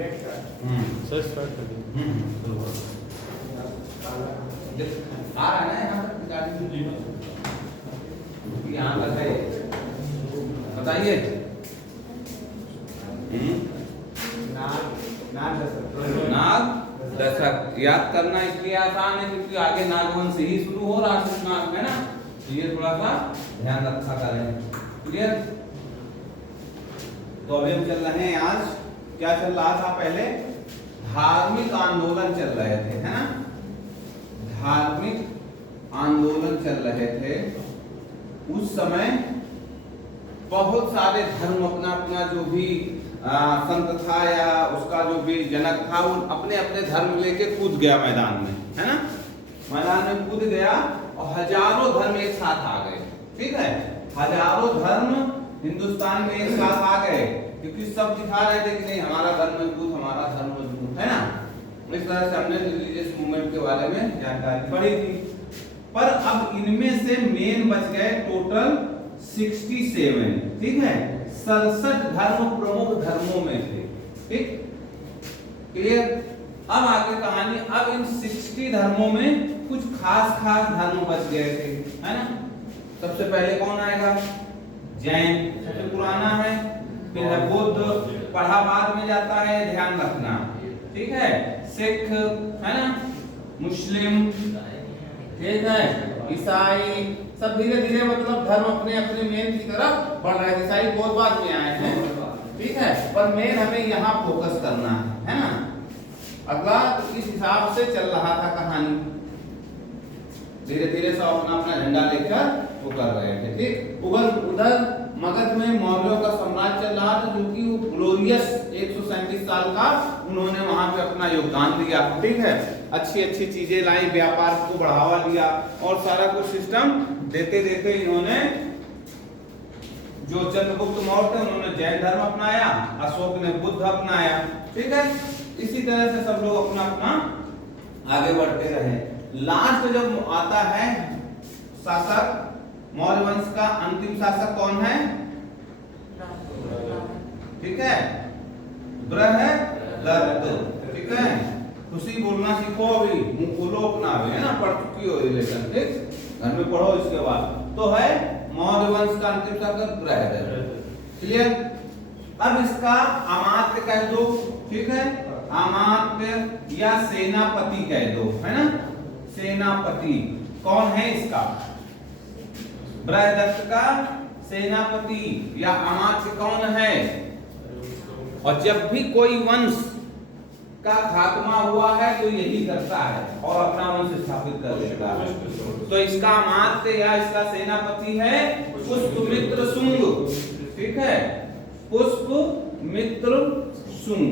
Sir start कर दीजिए। आ रहा है ना यहाँ तक गाड़ी यहाँ तक है, बताइए। नाग दशक याद करना इसलिए आसान है क्योंकि आगे नागवंश से ही शुरू हो रहा है नाग है ना, तो ये थोड़ा सा ध्यान रखा करें। क्लियर? तो अभी हम चल रहे हैं, आज क्या चल रहा था? पहले धार्मिक आंदोलन चल रहे थे, है ना? धार्मिक आंदोलन चल रहे थे उस समय। बहुत सारे धर्म अपना अपना जो भी संत था या उसका जो भी जनक था वो अपने अपने धर्म लेके कूद गया मैदान में, है ना? मैदान में कूद गया और हजारों धर्म एक साथ आ गए। ठीक है, हजारों धर्म हिंदुस्तान में एक साथ आ गए क्योंकि सब दिखा रहे थे कि नहीं हमारा धर्म मजबूत, हमारा धर्म मजबूत, है ना? इस तरह से हमने रिलीजियस मूवमेंट के बारे में जानकारी पढ़ी थी। पर अब इनमें से मेन बच गए टोटल 67। ठीक है, 67 धर्म प्रमुख धर्मों में थे। ठीक, क्लियर? अब आगे कहानी, अब इन 60 धर्मों में कुछ खास खास धर्म बच गए थे, है ना? सबसे पहले कौन आएगा? जैन, सबसे पुराना है। फिर है बुद्ध, पढ़ा बाद में जाता है, ध्यान रखना। ठीक है, सिख, है ना? मुस्लिम, ठीक है, ईसाई, सब धीरे धीरे मतलब धर्म अपने अपने मेन की तरफ बढ़ रहे हैं। ईसाई बहुत बाद में आए हैं, ठीक है, पर मेन हमें यहाँ फोकस करना है ना? अगला तो इस हिसाब से चल रहा था कहानी, धीरे धीरे सब अपना अपना झंडा लेकर वो कर रहे थे। ठीक, उधर मगध में मौर्यों का साम्राज्य चल रहा था जो कि ग्लोरियस 137 साल का उन्होंने वहां पे अपना योगदान दिया। ठीक है, अच्छी अच्छी चीजें लाई, व्यापार को बढ़ावा दिया और सारा कुछ सिस्टम देते देते इन्होंने, जो चंद्रगुप्त मौर्य थे उन्होंने जैन धर्म अपनाया, अशोक ने बुद्ध अपनाया। ठीक है, इसी तरह से सब लोग अपना अपना आगे बढ़ते रहे। लास्ट जब आता है शासक, मौर्य वंश का अंतिम शासक कौन है? ठीक है, बृहदत्त। ठीक है, खुशी बोलना सीखो, अभी मुंह खोलो अपना, अभी है ना? पढ़ चुकी हो रिलेशन, ठीक, घर में पढ़ो। इसके बाद तो है मौर्य वंश का अंतिम शासक बृहदत्त। क्लियर? अब इसका अमात्य कह दो, ठीक है, अमात्य या सेनापति कह दो, है ना? सेनापति कौन है इसका? बृहदत्त का सेनापति या अमात्य कौन है? और जब भी कोई वंश का खात्मा हुआ है तो यही करता है और अपना वंश स्थापित कर देता है। तो इसका अमात्य या इसका सेनापति है पुष्पमित्र शुंग। ठीक है, पुष्पमित्र शुंग,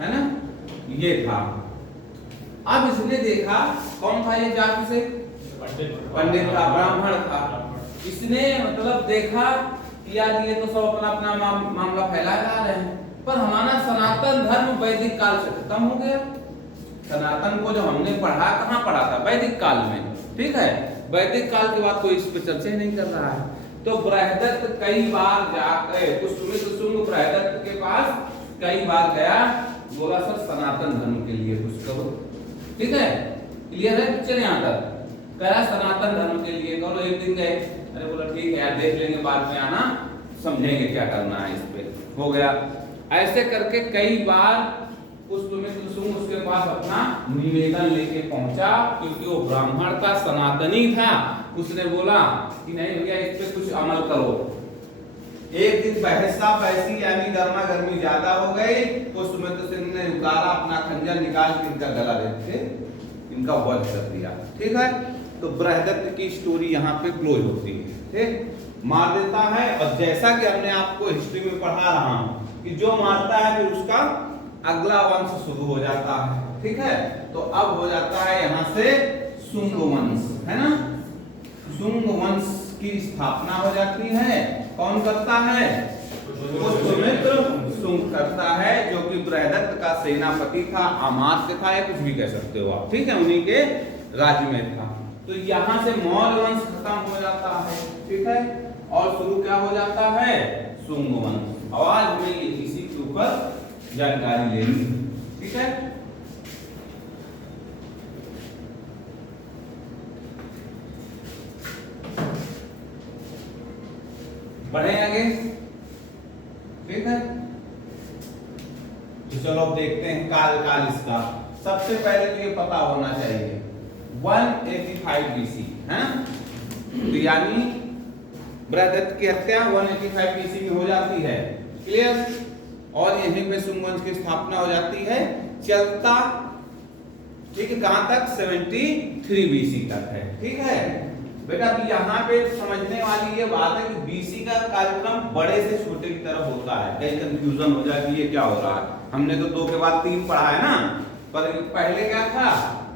है ना? ये था। अब इसने देखा, कौन था ये जाति से? पंडित था, ब्राह्मण था। इसने मतलब देखा कि यार ये तो सब अपना अपना मामला फैला जा रहे हैं, पर हमारा सनातन धर्म वैदिक काल से खत्म हो गया। सनातन को जो हमने पढ़ा, कहाँ पढ़ा था? वैदिक काल में। ठीक है, वैदिक काल के बाद कोई इस पर चर्चा नहीं कर रहा है। तो बृहदत्त कई बार जाकर, पुष्पमित्र शुंग बृहदत्त के पास कई बार गया, बोला सर सनातन धर्म के लिए कुछ करो। ठीक है, क्लियर है? चलिए यहाँ तक कह सनातन धर्म के लिए करो। एक दिन गए, अरे बोला ठीक है यार, देख लेंगे, बाद में आना, समझेंगे क्या करना है इस पे। हो गया। ऐसे करके कई बार पुष्पमित्र शुंग उसके पास अपना निवेदन लेके पहुंचा, क्योंकि वो ब्राह्मण था, सनातनी था। उसने बोला कि नहीं भैया इस पे कुछ अमल करो। एक दिन बहसा बहसी यानी गर्मा गर्मी ज्यादा हो गई। पुष्पमित्र शुंग ने उतारा अपना खंजर, निकाल के इनका गला देते इनका वध कर दिया। ठीक है, तो बृहदत्त की स्टोरी यहाँ पे क्लोज होती है। ठीक, मार देता है, और जैसा कि हमने आपको हिस्ट्री में पढ़ा रहा हूं कि जो मारता है फिर उसका अगला वंश शुरू हो जाता है। ठीक है, तो अब हो जाता है यहाँ से शुंग वंश, है ना? शुंग वंश की स्थापना हो जाती है। कौन करता है? पुष्पमित्र शुंग करता है, जो कि बृहदत्त का सेनापति था, अमात्य था, या कुछ भी कह सकते हो आप। ठीक है, उन्हीं के राज्य में था। तो यहाँ से मौर्य वंश खत्म हो जाता है। ठीक है, और शुरू क्या हो जाता है? शुंग वंश। और आज हमें इसी के ऊपर जानकारी लेनी, ठीक है। बढ़े आगे, ठीक है। तो चलो अब देखते हैं काल इसका। सबसे पहले तो ये पता होना चाहिए 185 BC है ना, तो यानी बृहदत्त की हत्या 185 BC में हो जाती है, क्लियर। और यहीं पे सुंग वंश की स्थापना हो जाती है, चलता ठीक है कहां तक, 73 BC तक है, ठीक है बेटा। अब यहाँ पे समझने वाली ये बात है कि BC का कार्यक्रम बड़े से छोटे की तरफ होता है, कहीं कंफ्यूजन हो जाए कि ये क्या हो रहा है। हमने तो 2 के बाद 3 पढ़ा है ना, पर पहले क्या था,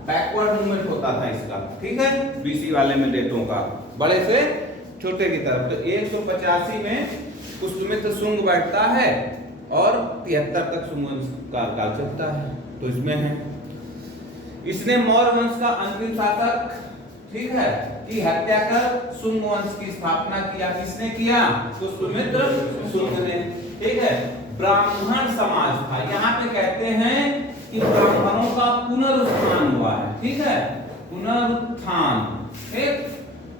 बैकवर्ड मूवमेंट होता था इसका, ठीक है। BC वाले में डेटों का बड़े से छोटे की तरफ। तो 185 में पुष्यमित्र शुंग बैठता है और 73 तक शुंग वंश का काल चलता है, तो इसमें है। इसने मौर्य वंश का अंतिम शासक ठीक है की हत्या कर शुंग वंश की स्थापना किया। किसने किया, पुष्यमित्र शुंग ने, ठीक है। ब्राह्मण समाज था, यहाँ पे कहते हैं कि ब्राह्मणों का पुनरुत्थान हुआ है, ठीक है, पुनरुत्थान, ठीक।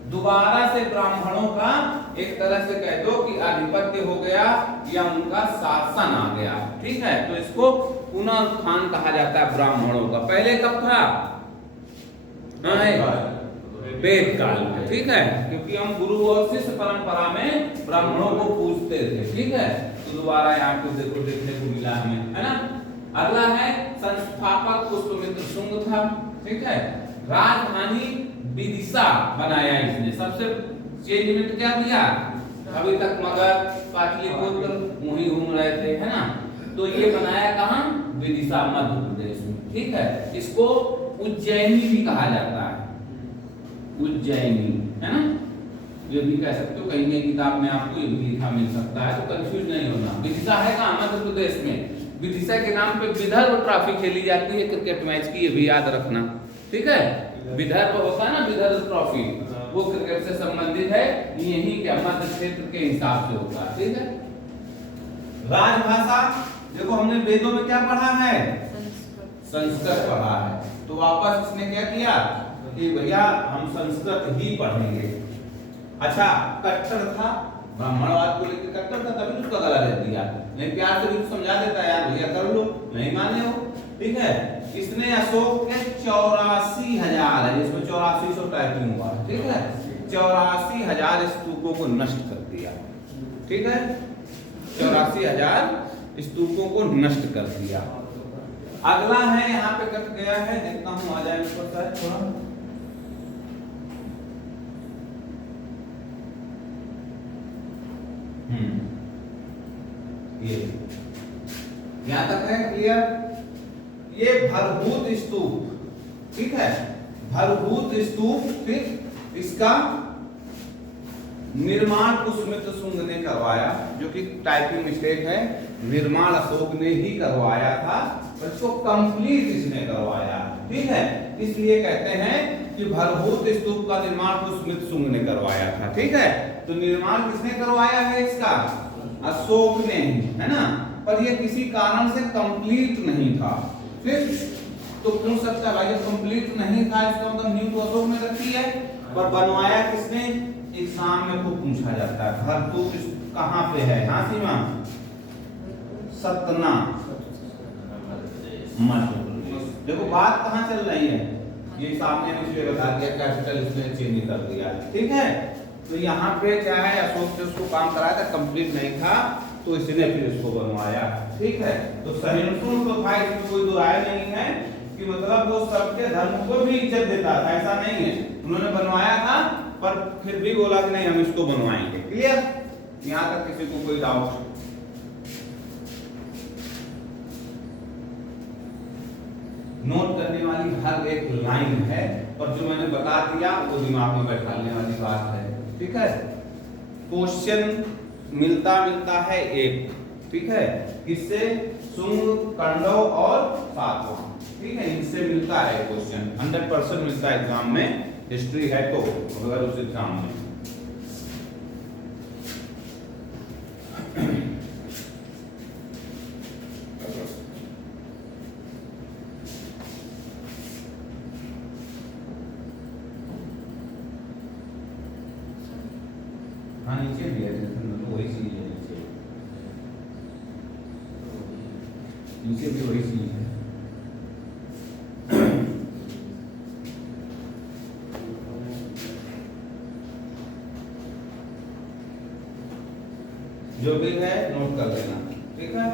दोबारा से ब्राह्मणों का एक तरह से कह दो कि आधिपत्य हो गया या उनका शासन आ गया, ठीक है। तो इसको पुनरुत्थान कहा जाता है ब्राह्मणों का। पहले कब था, वेद काल में, ठीक है, क्योंकि हम गुरु और शिष्य परंपरा में ब्राह्मणों को पूजते थे, ठीक है। तो दोबारा यहाँ पे देखो देखने को मिला हमें, है ना। अगला है संस्थापक पुष्यमित्र शुंग था, ठीक है। राजधानी विदिशा बनाया इसने, सबसे चेंजमेंट क्या किया, अभी तक मगध पाटलिपुत्र वहीं घूम रहे थे, है ना। तो ये बनाया कहाँ, विदिशा मध्य प्रदेश में, ठीक है। इसको उज्जैनी भी कहा जाता है, उज्जैनी, है ना, ये भी कह सकते हो। कहीं कहीं किताब में आपको ये भी लिखा मिल सकता है, तो कंफ्यूज नहीं होना। विदिशा है कहाँ, मध्य प्रदेश में। विदिशा के नाम पे विदर्भ ट्रॉफी खेली जाती है क्रिकेट मैच की, ये भी याद रखना, ठीक है। विदर्भ होता है ना, विदर्भ ट्रॉफी, वो क्रिकेट से संबंधित है, यही क्या मध्य क्षेत्र के हिसाब से होता है, ठीक है। राजभाषा, देखो हमने वेदों में क्या पढ़ा है, संस्कृत पढ़ा है, तो वापस इसने क्या किया कि भैया हम संस्कृत ही पढ़ेंगे। अच्छा, कट्टर था, ब्राह्मणवाद को लेकर कट्टर था, तभी उसका गला दे दिया। नहीं प्यार से भी समझा देता यार भैया कर लो, नहीं माने हो, ठीक है। इसने अशोक के 84,000 है, इसमें 8400 टाइपिंग हुआ, ठीक है, 84,000 स्तूपों को नष्ट कर दिया, ठीक है। 84,000 स्तूपों को नष्ट कर दिया। अगला है, यहाँ पे कट गया है, देखता हूँ आ जाए ऊपर शायद थोड़ा। ये यहां तक है क्लियर। ये भरभूत स्तूप, ठीक है, भरभूत स्तूप, फिर इसका निर्माण पुष्यमित्र शुंग ने करवाया, जो कि टाइपिंग मिस्टेक है, निर्माण अशोक ने ही करवाया था, पर इसको कंप्लीट इसने करवाया, ठीक है। इसलिए कहते हैं कि भरभूत स्तूप का निर्माण पुष्यमित्र शुंग ने करवाया था, ठीक है। तो निर्माण किसने करवाया है इसका, अशोक ने ही, है ना। पर ये किसी कारण से कंप्लीट नहीं था, फिर तो पूछ सकता है भाई जब कंप्लीट नहीं था इसका मतलब न्यू तो अशोक ने रखी है, पर बनवाया किसने, एग्जाम में खूब पूछा जाता है। भरभूत कहाँ पे है, हाँ सीमा, सतना, मध्य प्रदेश। देखो बात कहाँ चल रही है, ये सामने में इसलिए बता दिया, कैपिटल इसने चेंज कर दिया, ठीक है। तो यहाँ पे क्या है, अशोक ने उसको काम कराया था, कंप्लीट नहीं था, तो इसने फिर इसको बनवाया, ठीक है। तो सहिष्णु तो था, इसमें कोई दो राय नहीं है कि मतलब वो सबके धर्म को भी इज्जत देता था, ऐसा नहीं है। उन्होंने बनवाया था, पर फिर भी बोला कि नहीं हम इसको बनवाएंगे, क्लियर। यहाँ तक किसी को कोई डाउट, नोट करने वाली हर एक लाइन है, और जो मैंने बता दिया वो दिमाग में बैठाने वाली बात है, ठीक है। क्वेश्चन मिलता है एक, ठीक है, किससे, शुंग, कण्व और सातवाहन, ठीक है, इनसे मिलता है क्वेश्चन, 100% मिलता है एग्जाम में, हिस्ट्री है तो अगर उस एग्जाम में। नीचे भी है, तो वही चीज है, नीचे भी वही चीज है। जो भी है नोट कर लेना, ठीक है।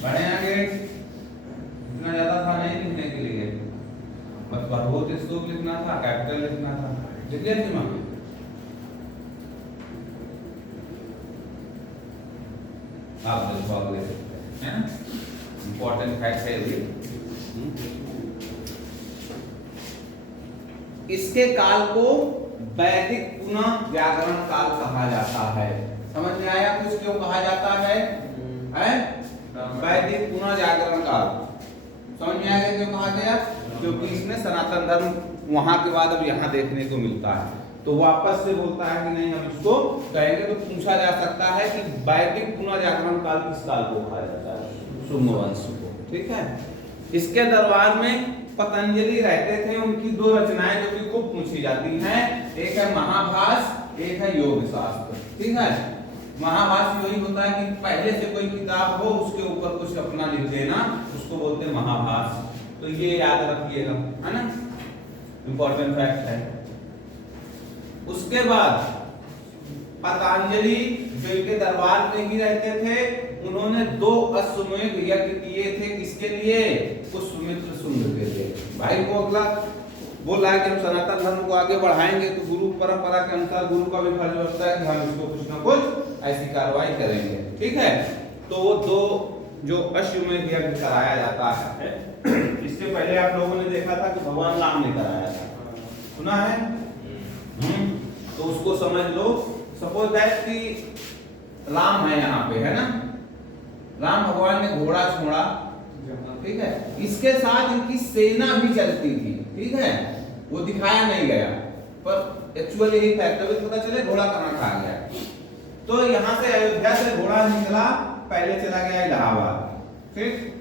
बढ़े आगे, इतना ज्यादा था नहीं लिखने के लिए, बस बहुत इसको लिखना था, कैपिटल लिखना था, लिख लिया थी माँ। आप लिखवा ले सकते हैं, इंपॉर्टेंट फैक्ट है ये। इसके काल को वैदिक पुनः व्याकरण काल कहा जाता है। समझ में आया कुछ क्यों कहा जाता है? वैदिक पुनः व्याकरण काल समझ में आ गया क्यों कहा गया? क्योंकि इसमें सनातन धर्म वहां के बाद अब यहाँ देखने को मिलता है, तो वापस से बोलता है कि नहीं हम इसको कहेंगे। तो पूछा जा सकता है कि वैदिक पुनः व्याकरण काल किस काल को कहा जाता है? शुंग वंश को, ठीक है। इसके दरबार में पतंजलि रहते थे, उनकी दो रचनाएं जो कि खूब पूछी जाती हैं, एक है महाभाष्य, एक है योग शास्त्र, ठीक है। महाभाष्य यही होता है कि पहले से कोई किताब हो उसके ऊपर कुछ अपना लिख देना, उसको बोलते हैं महाभाष्य। तो ये याद रखिएगा, है ना, इंपॉर्टेंट फैक्ट है। उसके बाद पतंजलि जो इनके दरबार में ही रहते थे, उन्होंने 2 अश्वमेध यज्ञ किए थे। किसके लिए? पुष्यमित्र शुंग के लिए। भाई वो अगला बोल रहा है कि हम सनातन धर्म को आगे बढ़ाएंगे, तो गुरु परंपरा के अनुसार गुरु का भी फर्ज होता है कि हम इसको कुछ ना कुछ ऐसी कार्रवाई करेंगे, ठीक है। तो वो 2 जो अश्वमेध यज्ञ कराया जाता है, इससे पहले आप लोगों ने देखा था कि भगवान राम ने कराया था, सुना है? तो उसको समझ लो। सपोज दैट कि राम है यहाँ पे, है ना, राम भगवान ने घोड़ा छोड़ा, ठीक है। इसके साथ इनकी सेना भी चलती थी, ठीक है, वो दिखाया नहीं गया, पर एक्चुअली यही फैक्ट है, पता चले घोड़ा कहाँ खा गया। तो यहाँ से अयोध्या से घोड़ा निकला, पहले चला गया इलाहाबाद, ठीक।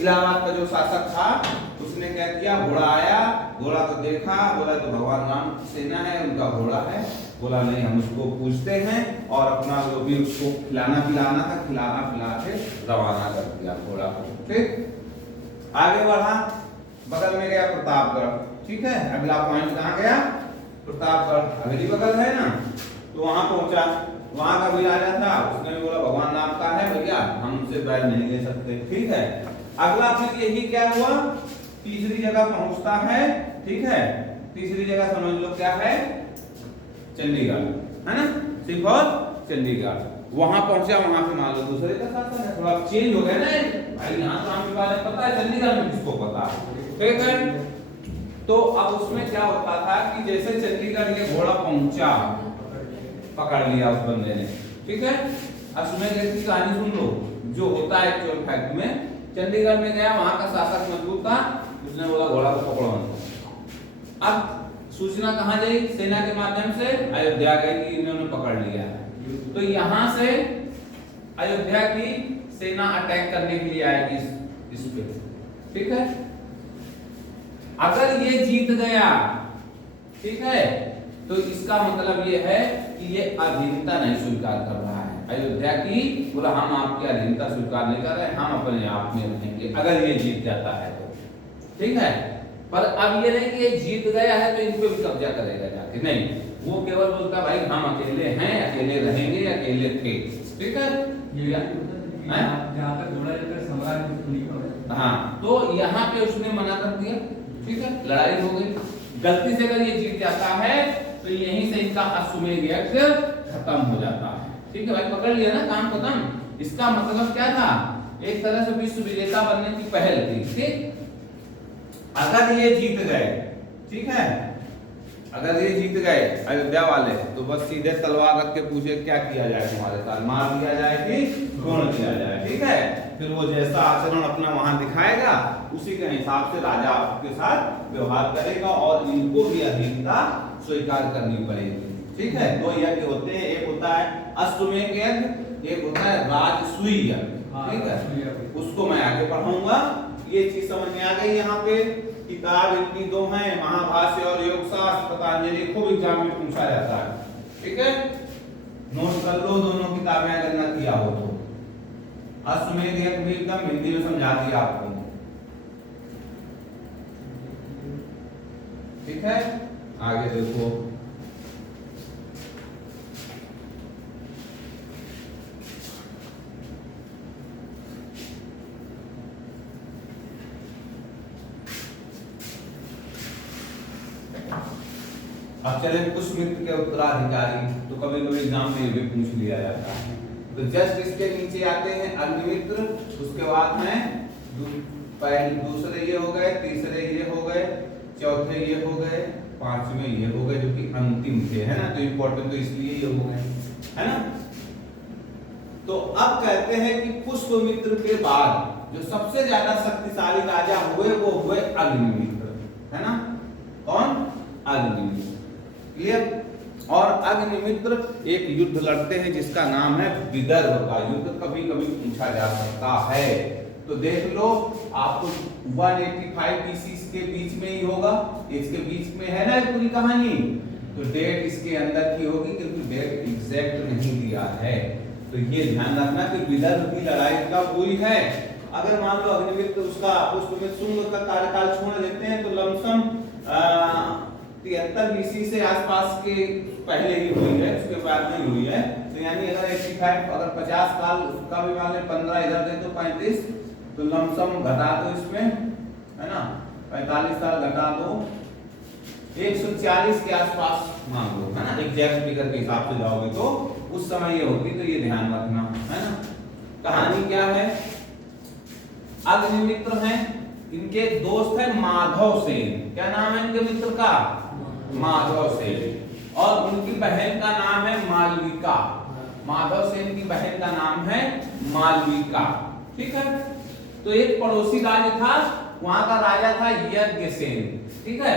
इलाहाबाद का जो शासक था उसने क्या किया, घोड़ा आया, घोड़ा को देखा, बोला तो भगवान राम की सेना है, उनका घोड़ा है। बोला नहीं हम उसको पूछते हैं, और अपना जो भी उसको खिलाना पिलाना था, खिलाना पिला के रवाना कर दिया घोड़ा को, ठीक। आगे बढ़ा, बगल में गया प्रतापगढ़, ठीक है। अगला पॉइंट कहाँ गया? प्रतापगढ़, अगली बगल है ना, तो वहां पहुंचा। वहां का भी राजा था, उसने बोला भगवान राम का है भैया, हम उनसे बैर नहीं ले सकते, ठीक है। अगला फिर यही क्या हुआ, तीसरी जगह पहुंचता है, ठीक है। तीसरी जगह समझ लो क्या है, चंडीगढ़, है ना, सिर्फ और चंडीगढ़। वहां पहुंचा, वहां पे मान लो दूसरे का शासन है, थोड़ा चेंज हो गया ना भाई। यहाँ तो आपके बारे में पता है, चंडीगढ़ में किसको पता है, ठीक है। तो अब उसमें क्या होता था कि जैसे चंडीगढ़ ये घोड़ा पहुंचा, पकड़ लिया उस बंदे ने, ठीक है। अश्वमेध यज्ञ की कहानी सुन लो, जो होता है एक्चुअल फैक्ट में। चंडीगढ़ में गया, वहां का शासक मजबूत था, उसने बोला घोड़ा को पकड़ो। अब सूचना कहां गई? सेना के माध्यम से अयोध्या गई कि इन्होंने पकड़ लिया है। तो यहां से अयोध्या की सेना अटैक करने के लिए आएगी इस पे, ठीक है। अगर ये जीत गया, ठीक है, तो इसका मतलब ये है कि ये अधीनता नहीं स्वीकार कर रहा है अयोध्या की। बोला हम आपकी अधीनता स्वीकार नहीं कर रहे, हम अपने आप में रहेंगे, अगर ये जीत जाता है तो, ठीक है। पर अब ये नहीं कि ये जीत गया है तो इन पे भी कब्जा करेगा जाके, नहीं। वो केवल बोलता भाई हम अकेले हैं, अकेले रहेंगे, अकेले थे, ठीक है। जहाँ तक घोड़ा लेकर सम्राट, हाँ, तो यहाँ पे उसने मना कर दिया, ठीक है। लड़ाई हो गई। गलती से अगर ये जीत जाता है तो यहीं से इनका अश्वमेध यज्ञ खत्म हो जाता है, ठीक है भाई। पकड़ लिया ना, काम खत्म। इसका मतलब क्या था, एक तरह से विश्व विजेता बनने की पहल थी, ठीक। अगर ये जीत गए, ठीक है, अगर ये जीत गए अयोध्या वाले, तो बस सीधे तलवार रख के पूछे क्या किया जाए तुम्हारे साथ, मार दिया जाए कि छोड़ दिया जाए, ठीक है। फिर वो जैसा आचरण अपना वहां दिखाएगा उसी के हिसाब से राजा आपके साथ व्यवहार करेगा और इनको भी अधीनता स्वीकार करनी पड़ेगी। ठीक है, दो यज्ञ होते हैं, एक होता है अश्वमेध यज्ञ, एक होता है राजसूय यज्ञ। ठीक है, उसको मैं आगे पढ़ाऊंगा। ये चीज समझ में आ गई। यहाँ पे किताब इतनी दो हैं, महाभाष्य और योगशास्त्र पतंजलि, खूब एग्जाम में पूछा जाता है। ठीक है, नोट कर लो दोनों किताबें अगर न किया हो तो। अश्वमेध यज्ञ भी एकदम हिंदी में समझा दिया आपको। ठीक है, आगे देखो। अब चले पुष्यमित्र के उत्तराधिकारी, तो कभी कभी एग्जाम में ये भी पूछ लिया जाता है। तो जस्ट इसके नीचे आते हैं अग्निमित्र, उसके बाद में दूसरे ये हो गए, तीसरे ये हो गए, चौथे ये हो गए, पांचवें ये हो गए, जो कि अंतिम थे, है ना। तो इम्पोर्टेंट तो इसलिए ये हो गए, है ना। तो अब कहते हैं कि पुष्यमित्र के बाद जो सबसे ज्यादा शक्तिशाली राजा हुए वो हुए अग्निमित्र, है ना। कौन? अग्निमित्र। क्लियर। और अग्निमित्र एक युद्ध लड़ते हैं जिसका नाम है विदर्भ का युद्ध, कभी कभी पूछा जा सकता है। तो देख लो, आपको 185 BC के बीच में ही होगा, इसके बीच में है ना ये पूरी कहानी। तो डेट इसके अंदर की होगी, क्योंकि डेट एग्जैक्ट नहीं दिया है। तो ये ध्यान रखना कि विदर्भ की लड़ाई कब हुई है। अगर मान लो अग्निमित्र उसका पुष्यमित्र शुंग का कार्यकाल छोड़ देते हैं तो लमसम 73 BC से आसपास के पहले ही हुई है, उसके बाद नहीं हुई है। तो यानी अगर 85 अगर 50 साल का भी मान ले, 15 इधर दे तो 35, तो लमसम घटा दो इसमें, है ना, 45 साल घटा दो, 140 के आसपास मान लो, है ना। एग्जैक्ट फिगर के हिसाब से जाओगे तो उस समय ये होगी, तो ये ध्यान रखना, है ना। कहानी क्या है? अग्निमित्र हैं, इनके दोस्त है माधव सेन। क्या नाम है इनके मित्र का? माधव सेन। और उनकी बहन का नाम है मालविका। माधव सेन की बहन का नाम है मालविका। ठीक है। तो एक पड़ोसी राज्य था, वहां का राजा था यज्ञसेन। ठीक है,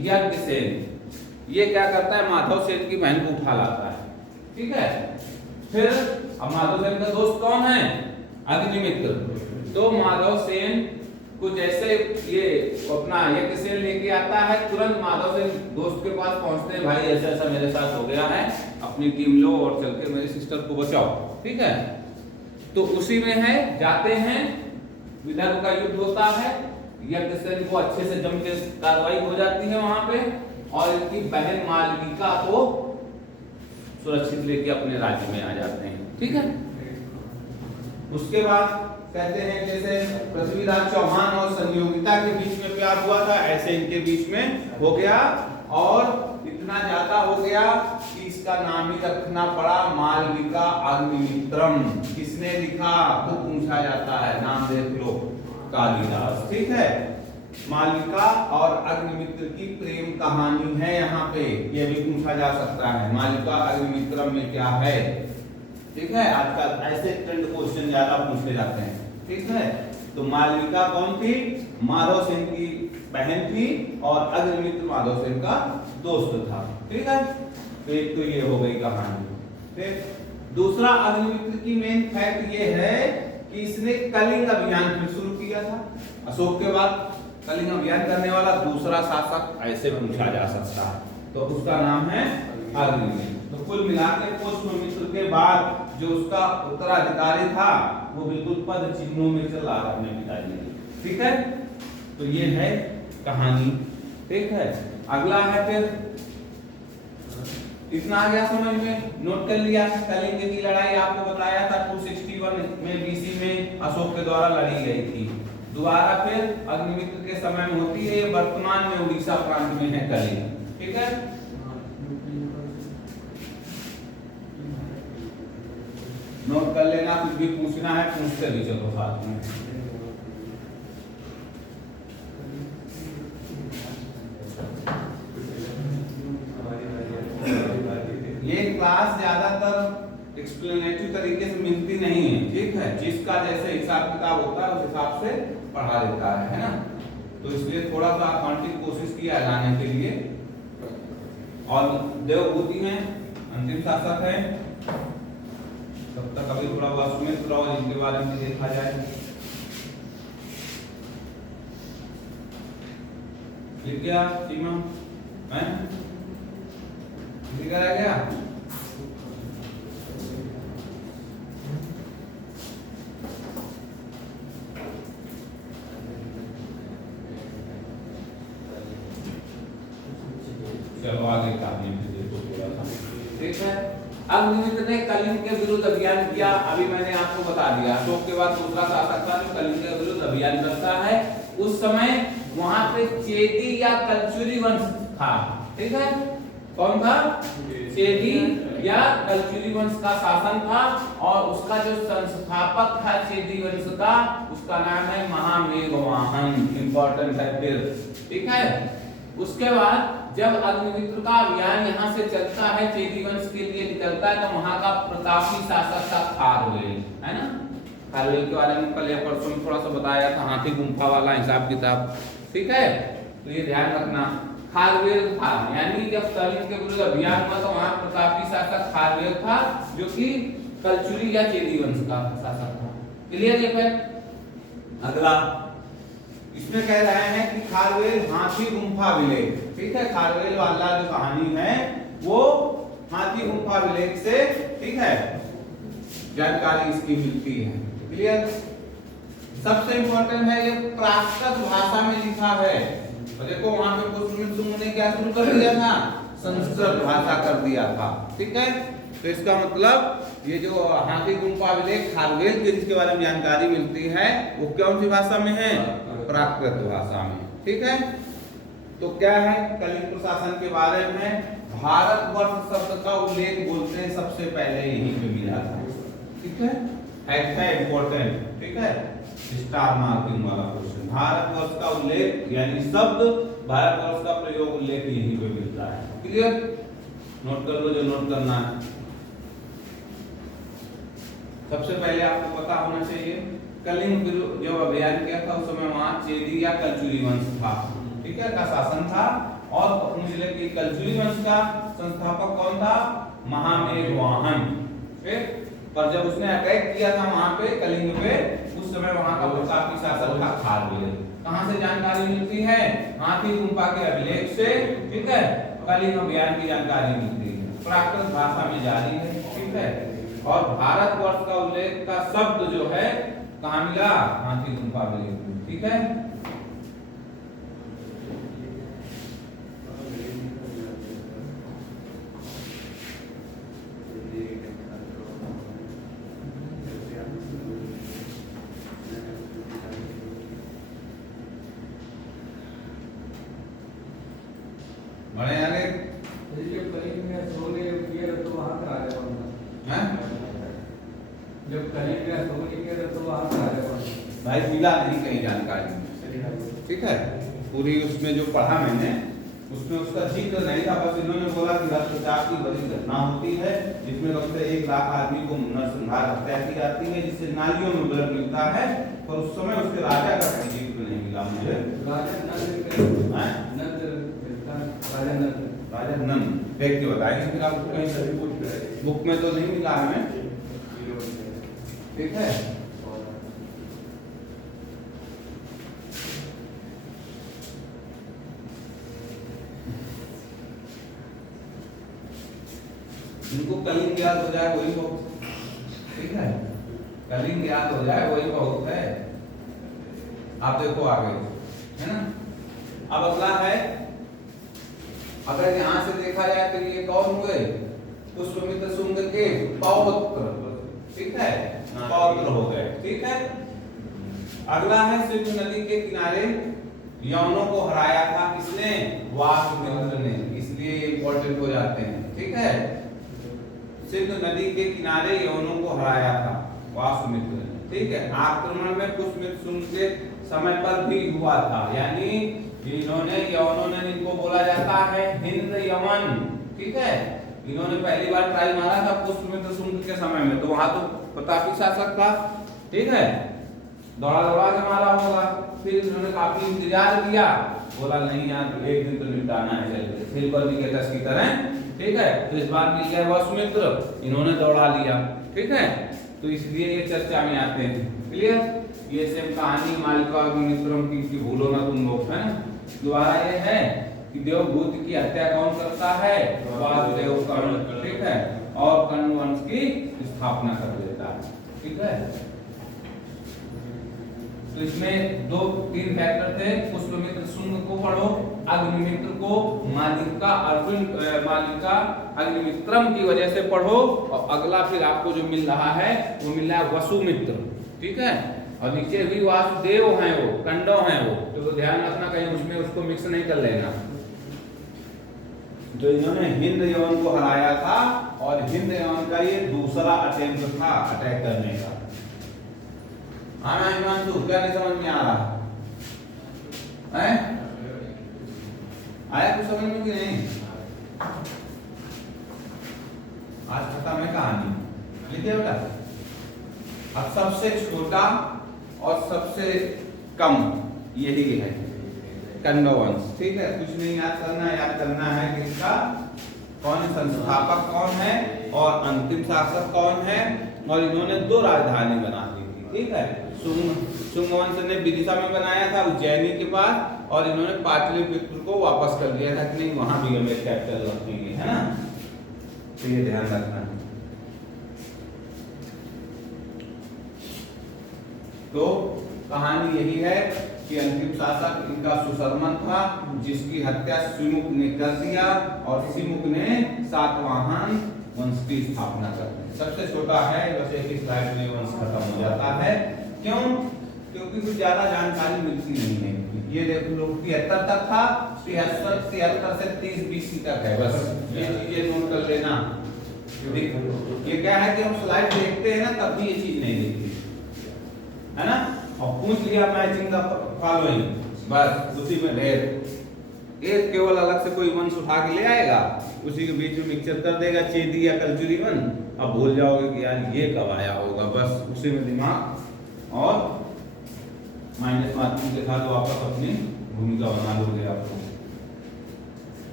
यज्ञसेन। ये क्या करता है, माधव सेन की बहन को उठा लाता है। ठीक है। फिर अब माधव सेन का दोस्त कौन है? अग्निमित्र। तो माधव सेन को जैसे ये अपना यज्ञसेन लेके आता है, तुरंत माधव सेन दोस्त के पास पहुंचते हैं, भाई ऐसा ऐसा मेरे साथ हो गया है, अपनी टीम लो और चल के मेरे सिस्टर को बचाओ। ठीक है। तो उसी में है, जाते हैं, विदर्भ का युद्ध होता है, यज्ञसेन को अच्छे से जम के कार्रवाई हो जाती है वहां पे, और इनकी बहन मालविका को सुरक्षित लेके अपने राज्य में आ जाते हैं। ठीक है। उसके बाद कहते हैं जैसे पृथ्वीराज चौहान और संयोगिता के बीच में प्यार हुआ था, ऐसे इनके बीच में हो गया, और इतना ज्यादा हो गया कि इसका नाम ही रखना पड़ा मालविका अग्निमित्रम। किसने लिखा वो पूछा जाता है, नाम देख लो, कालिदास। ठीक है। मालविका और अग्निमित्र की प्रेम कहानी है यहाँ पे, ये भी पूछा जा सकता है, मालविका अग्निमित्रम में क्या है। ठीक है, आजकल ऐसे ट्रेंड क्वेश्चन ज्यादा पूछे जाते हैं। ठीक है। तो मालविका कौन थी? माधव सेन की बहन थी, और अग्निमित्र माधव सेन का दोस्त था। ठीक है। तो एक तो ये हो गई कहानी। फिर दूसरा, अग्निमित्र की मेन फैक्ट ये है कि इसने कलिंग अभियान फिर शुरू किया था। अशोक के बाद कलिंग अभियान करने वाला दूसरा शासक, ऐसे पूछा जा सकता है, तो उसका नाम है अग्निमित्र। तो कुल मिलाकर पुष्यमित्र के बाद जो उसका उत्तराधिकारी था वो बिल्कुल पद चिन्हों में चल रहा अपने पिताजी। ठीक है। तो ये है कहानी। ठीक है। अगला है, फिर इतना आ गया समझ में, नोट कर लिया। कलिंग की लड़ाई आपको बताया था 261 में BC में अशोक के द्वारा लड़ी गई थी। दोबारा फिर अग्निमित्र के समय में होती है, वर्तमान में उड़ीसा प्रांत में है कलिंग। ठीक है। नोट कर लेना, कुछ भी पूछना है पूछते भी चलो साथ में। ये क्लास ज्यादातर एक्सप्लेनेटरी तरीके से मिलती नहीं है, ठीक है। जिसका जैसे हिसाब किताब होता है उस हिसाब से पढ़ा देता है ना। तो इसलिए थोड़ा सा क्वांटिटी कोशिश किया लाने के लिए। और देवभूति में अंतिम शासक है, तब तक अभी थोड़ा बहुत सुमित रहो जिनके बारे में देखा जाए। लिख गया सीमा है, लिख गया। चलो आगे कहानी में देखो थोड़ा सा, ठीक है। अग्निमित्र ने कलिंग के विरुद्ध अभियान किया। अभी मैंने आपको बता दिया, अशोक के बाद दूसरा शासक था जो कलिंग के विरुद्ध अभियान करता है। उस समय वहां पे चेदी या कलचुरी वंश था, ठीक है। कौन था? चेदी या कलचुरी वंश का शासन था, और उसका जो संस्थापक था चेदी वंश का, उसका नाम है महामेघवाहन। इंपॉर्टेंट है फिर, ठीक है। उसके बाद जब अग्निमित्र का अभियान यहाँ से चलता है, चेदी वंश के लिए निकलता है, तो वहां का प्रतापी शासक था खारवेल, है ना। खारवेल के बारे में कल या परसों में थोड़ा सा बताया था, हाथी गुम्फा वाला हिसाब किताब, ठीक है। तो ये ध्यान रखना, खारवेल था। यानी जब कलिंग के विरुद्ध अभियान हुआ तो वहां प्रतापी शासक खारवेल था, जो कि कलचुरी या चेदी वंश का शासक था। क्लियर है फिर? अगला इसमें कह रहे हैं कि खारवेल हाथी गुम्फा विलेख, ठीक है। खारवेल वाला जो कहानी है वो हाथी गुम्फा विलेख से, ठीक है, जानकारी इसकी मिलती है। क्लियर? सबसे इंपॉर्टेंट है, ये प्राकृत भाषा में लिखा है। और देखो वहां पे पुष्पमित्र ने क्या शुरू कर दिया था? संस्कृत भाषा कर दिया था, ठीक है। तो इसका मतलब ये जो हाथी गुम्फा विलेख खारवेल के जिसके बारे में जानकारी मिलती है वो कौन सी भाषा में है? प्राकृत भाषा में, ठीक है। तो क्या है कलिंग प्रशासन के बारे में? भारतवर्ष शब्द का उल्लेख बोलते हैं सबसे पहले यहीं पे मिला था, ठीक है इंपॉर्टेंट, ठीक है। स्टार मार्किंग वाला क्वेश्चन, भारतवर्ष का उल्लेख यानी शब्द भारतवर्ष का प्रयोग उल्लेख यहीं पे मिलता है। क्लियर? नोट कर लो जो नोट करना है। सबसे पहले आपको पता होना चाहिए कलिंग जब अभियान किया था उस समय वहां चेदी या कलचुरी वंश था, ठीक है, का शासन था। और अपने जिले के कलचुरी वंश का संस्थापक कौन था? महामेघवाहन। फिर पर जब उसने अटैक किया था वहां पे कलिंग पे, उस समय वहां का प्रतापी शासक था खारवेल। कहां से जानकारी मिलती है? हाथी गुम्फा के अभिलेख से, ठीक है। कलिंग अभियान की जानकारी मिलती है, प्राकृत भाषा में जारी है, ठीक है। और भारतवर्ष का उल्लेख का शब्द जो है कहां मिला? हाथी गुम्फा विलेख, ठीक है। बड़े आगे जब कलिंग में सोने किया तो वहां का राजा कौन था? जब कलिंग में सोने किया तो वहां का राजा कौन था? भाई मिला नहीं कहीं जानकारी, ठीक है। पूरी उसमें जो पढ़ा मैंने उसमें उसका जिक्र नहीं था, बस इन्होंने बोला कि रक्तचाप की बड़ी घटना होती है जिसमें लगभग 1 लाख आदमी को नरसंहार हत्या की जाती है, जिससे नालियों में ब्लड मिलता है। पर उस समय उसके राजा का कोई जिक्र नहीं मिला मुझे। राजा नंद देख के बताएंगे फिर आपको, कहीं बुक में तो नहीं मिला हमें, ठीक है। जिनको कलिंग याद हो जाए वही बहुत, ठीक है। कलिंग याद हो जाए वही बहुत है। आप देखो आगे, है ना। अब अगला है, अगर यहां से देखा जाए तो ये कौन हुए? पुष्पमित्र शुंग के पौत्र, ठीक है, पौत्र हो गए, ठीक है। अगला है सिंधु नदी के किनारे यवनों को हराया था किसने? वासुमित्र ने, इसलिए इंपॉर्टेंट हो जाते हैं, ठीक है। सिंधु नदी के किनारे यवनों को हराया था वासुमित्र ने, ठीक है। आक्रमण में पुष्पमित्र शुंग के समय पर भी हुआ था, यानी इन्होंने यवनों ने, इनको बोला जाता है हिंद यमन, ठीक है। इन्होंने पहली बार ट्राई मारा था पुष्यमित्र शुंग के समय में, तो वहां तो प्रतापी शासक था, ठीक है, दौड़ा दौड़ा के मारा होगा। फिर इन्होंने काफी इंतजार किया, बोला नहीं यार एक दिन तो निपटाना है, चलिए सिल्वर निकेतस की तरह, ठीक है। तो इस बार मिल गया वसुमित्र, इन्होंने दौड़ा लिया, ठीक है। तो इसलिए ये चर्चा में आते हैं। क्लियर? ये सेम कहानी मालिका अग्निमित्रम की भूलो ना तुम लोग, है ना। दोबारा ये है कि देवभूत की हत्या कौन करता है? वासुदेव कर्ण, ठीक है, और कर्ण वंश की स्थापना कर देता है, ठीक है। तो इसमें 2-3 फैक्टर थे। पुष्यमित्र शुंग को पढ़ो, अग्निमित्र को मालिका मालिका अग्निमित्रम की वजह से पढ़ो, और अगला फिर आपको जो मिल रहा है वो मिल रहा है वसुमित्र, ठीक है। और नीचे भी वासुदेव हैं, वो कंडो हैं वो, तो ध्यान रखना कहीं उसमें उसको मिक्स नहीं कर लेना। जो इन्होंने हिंद यवन को हराया था, और हिंद यवन का ये दूसरा अटेम्प्ट था अटैक करने का। हाँ हिमांशु, क्या नहीं समझ में आ रहा है? आया कुछ समझ में कि नहीं? आज खत्म है कहानी, लिखिए बेटा। अब सबसे छोटा और सबसे कम यही है कण्व वंश, ठीक है। कुछ नहीं याद करना है कि इसका कौन है, संस्थापक कौन है और अंतिम शासक कौन है, और इन्होंने 2 राजधानी बना दी थी, ठीक है। शुंग वंश ने विदिशा में बनाया था उज्जैनी के पास, और इन्होंने पाटलिपुत्र को वापस कर लिया था कि नहीं वहां भी हमें कैपिटल रखेंगे, है ना। तो ये ध्यान रखना है। तो कहानी यही है कि अंतिम शासक इनका सुशर्मन था, जिसकी हत्या सिमुक ने कर दिया, और सिमुक ने सातवाहन वंश की स्थापना कर दी। सबसे छोटा है, बस एक ही स्लाइड में वंश खत्म हो जाता है। क्यों? क्योंकि कुछ ज्यादा जानकारी मिलती नहीं है। ये देखो लोग 73 तक था, 73 से 30 BC तक है, बस ये चीजें नोट कर लेना। ये क्या है कि हम स्लाइड देखते हैं ना, तब भी ये चीज नहीं दिखती, है ना। और पूछ लिया मैचिंग द फॉलोइंग, बस उसी में ढेर। एक केवल अलग से कोई वंश उठा के ले आएगा, उसी के बीच में मिक्सचर कर देगा, चेदी या कलचुरी वन, अब भूल जाओगे कि यार ये कब आया होगा, बस उसी में दिमाग और माइनस मार्किंग के साथ वापस अपनी भूमिका बना लोगे आपको।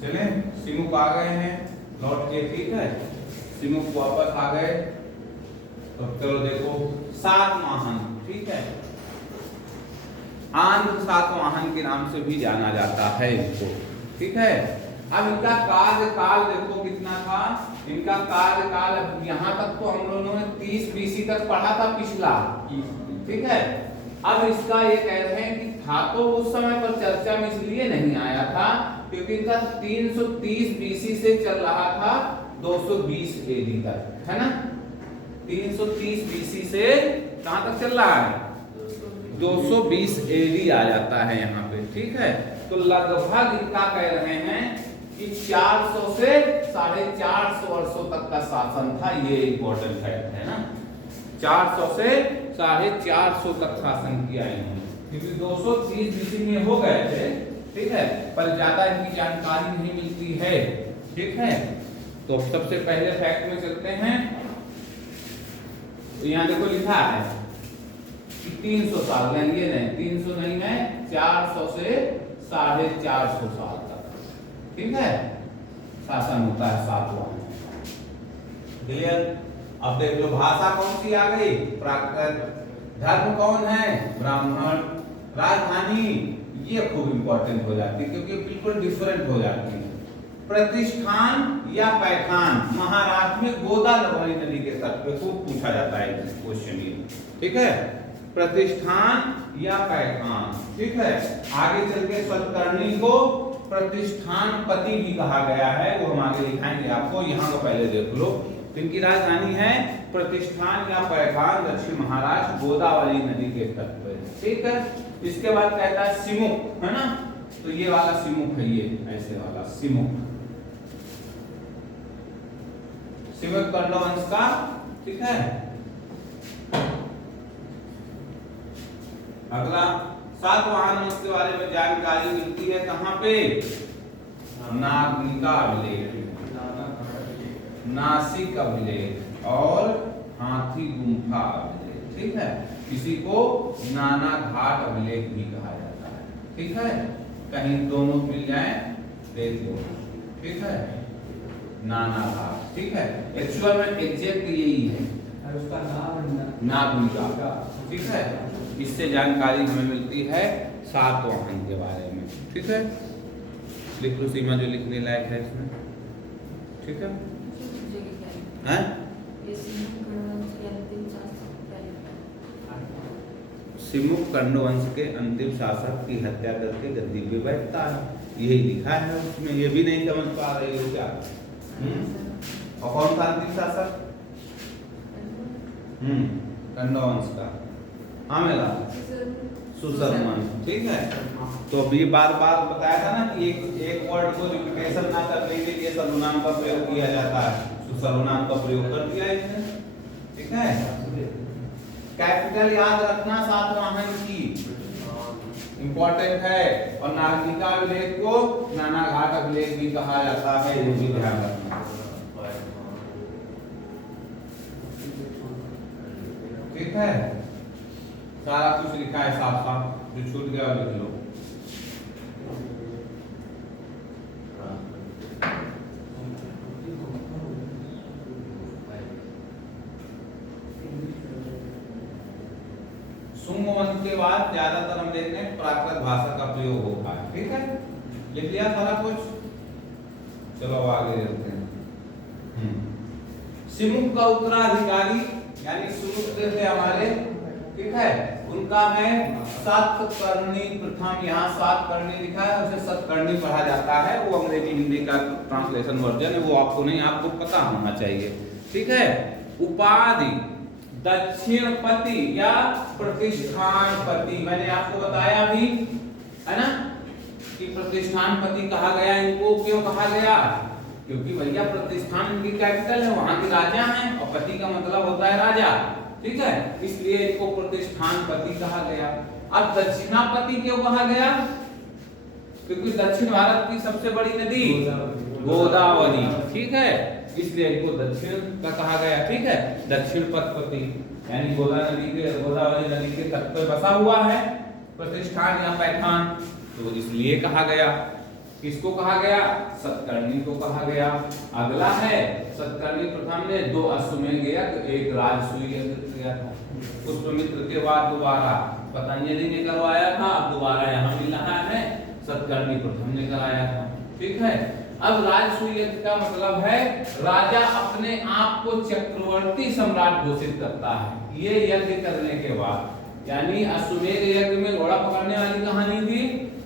चले सिमुक आ गए हैं लौट के, ठीक है। सिमुक वापस आ गए, तो चलो देखो सातवाहन, ठीक है। आंध्र सातवाहन के नाम से भी जाना जाता है इनको, ठीक है। अब इनका कार्यकाल देखो कितना था। इनका कार्यकाल यहाँ तक तो हम लोगों ने 30 BC तक पढ़ा था पिछला, ठीक है। अब इसका ये कह रहे हैं कि था तो उस समय पर चर्चा में इसलिए नहीं आया था क्योंकि इनका 330 BC से चल रहा था 220 AD तक, है ना। 330 BC से कहां तक चल रहा है? 220 AD आ जाता है यहाँ पे, ठीक है। तो लगभग इनका कह रहे हैं कि 400 से 450 वर्षों तक का शासन था। ये इम्पोर्टेंट फैक्ट है ना, 400 से 450 तक शासन किया इन्होंने, क्योंकि 230 BC में हो गए थे, ठीक है, पर ज्यादा इनकी जानकारी नहीं मिलती है, ठीक है। तो सबसे पहले फैक्ट में चलते हैं। तो यहाँ देखो लिखा है कि 300 साल, ये नहीं 300 नहीं है, 400 से 450 साल तक, ठीक है, शासन होता है सातवाहन। क्लियर? अब देख लो भाषा कौन सी आ गई? प्राकृत। धर्म कौन है? ब्राह्मण। राजधानी ये खूब इंपॉर्टेंट हो जाती है क्योंकि बिल्कुल डिफरेंट हो जाती है। प्रतिष्ठान या पैठान, महाराष्ट्र में गोदावरी नदी के तट पे खूब पूछा जाता है क्वेश्चन ये, ठीक है। प्रतिष्ठान या पैठान, ठीक है। आगे चल के सतकर्णी को प्रतिष्ठानपति भी कहा गया है, वो हम आगे दिखाएंगे आपको। यहाँ को पहले देख लो। इनकी राजधानी है प्रतिष्ठान या पैठान, दक्षिण महाराष्ट्र, गोदावरी नदी के तट पर, ठीक है। इसके बाद कहता है सिमुक, है ना। तो ये वाला सिमुक है, ये ऐसे वाला सिमुक। शिवक कर्ण वंश का, ठीक है। अगला सातवाहन वंश के बारे में जानकारी मिलती है कहाँ पे? नागनिका अभिलेख, नासिक अभिलेख और हाथी गुम्फा अभिलेख, ठीक है। किसी को नाना घाट अभिलेख भी कहा जाता है, ठीक है। कहीं दोनों मिल जाए देख लो, ठीक है। नाना घाट, ठीक है। एक्चुअल में एग्जैक्ट यही है, उसका नाम नागनिका, ठीक है। इससे जानकारी हमें मिलती है सातवाहन के बारे में, ठीक है। लिख लो सीमा जो लिखने लायक है इसमें, ठीक है। हैं? सिमुक कर्ण वंश के अंतिम शासक की हत्या करके गद्दी पे बैठता है, यही लिखा है उसमें। ये भी नहीं समझ पा रही हो क्या? और कौन था अंतिम शासक? कर्ण वंश का, हाँ मेरा सुशर्मन, ठीक है। तो अभी बार बार बताया था ना कि एक वर्ड को रिपीटेशन ना करने के लिए सर्वनाम का प्रयोग किया जाता है, तो सर्वनाम का प्रयोग कर दिया इसने, ठीक है। कैपिटल याद रखना सातवाहन की, इंपॉर्टेंट है। और नागनिका अभिलेख को नाना घाट अभिलेख भी कहा जाता है, ये भी ध्यान रखना, ठीक है। सारा कुछ लिखा है साफ साफ, जो छूट गया लिख लो। सुंग वंश के बाद ज्यादातर हम देखते हैं प्राकृत भाषा का प्रयोग होता है, ठीक है। लिख लिया सारा कुछ, चलो आगे देखते हैं। सिमुक का उत्तराधिकारी यानी सुमुद्र थे हमारे, ठीक है। उनका है सातकर्णी प्रथम, यहाँ सातकर्णी लिखा है, उसे सतकर्णी पढ़ा जाता है। वो अंग्रेजी हिंदी का ट्रांसलेशन वर्जन है, वो आपको नहीं, आपको पता होना चाहिए, ठीक है। उपाधि दक्षिणपति या प्रतिष्ठानपति, मैंने आपको बताया भी है ना कि प्रतिष्ठानपति कहा गया इनको। क्यों कहा गया? क्योंकि भैया प्रतिष्ठान इनकी कैपिटल है, वहां के राजा हैं, और पति का मतलब होता है राजा, ठीक है। इसलिए इनको प्रतिष्ठानपति कहा गया। अब दक्षिणापति क्यों कहा गया? क्योंकि दक्षिण भारत की सबसे बड़ी नदी गोदावरी, ठीक है, इसलिए इनको दक्षिण का कहा गया, ठीक है। दक्षिण पथपति यानी गोदावरी नदी के तट पर बसा हुआ है प्रतिष्ठान या पैठान, तो इसलिए कहा गया। किसको कहा गया? सतकर्णी को कहा गया। अगला है सतकर्णी प्रथम ने 2 अश्वमेध यज्ञ, एक राजसूय यज्ञ किया था। पुष्पमित्र के बाद दोबारा पतंजलि ने करवाया था, अब दोबारा यहाँ मिल रहा है, सतकर्णी प्रथम ने कराया था, ठीक है। अब राजसूय यज्ञ का मतलब है राजा अपने आप को चक्रवर्ती सम्राट घोषित करता है। ये यज्ञ करने के बाद, यानी अश्वमेध यज्ञ में घोड़ा पकड़ने वाली कहानी थी,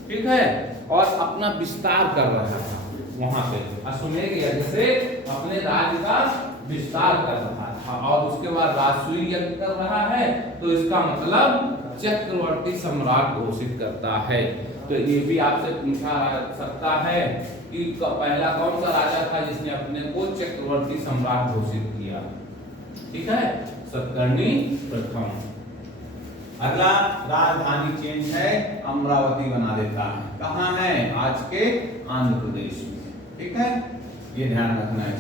ठीक है, और अपना विस्तार कर रहा था वहां पे, अश्वमेध यज्ञ से अपने राज्य का विस्तार कर रहा था, और उसके बाद राजसूय यज्ञ कर रहा है, तो इसका मतलब चक्रवर्ती सम्राट घोषित करता है। तो ये भी आपसे पूछा सकता है कि पहला कौन सा राजा था जिसने अपने को चक्रवर्ती सम्राट घोषित किया, ठीक है, सतकर्णी प्रथम। अगला राजधानी चेंज है, अमरावती बना देता है। कहाँ है? आज के आंध्र प्रदेश में, ठीक है, ये ध्यान रखना है।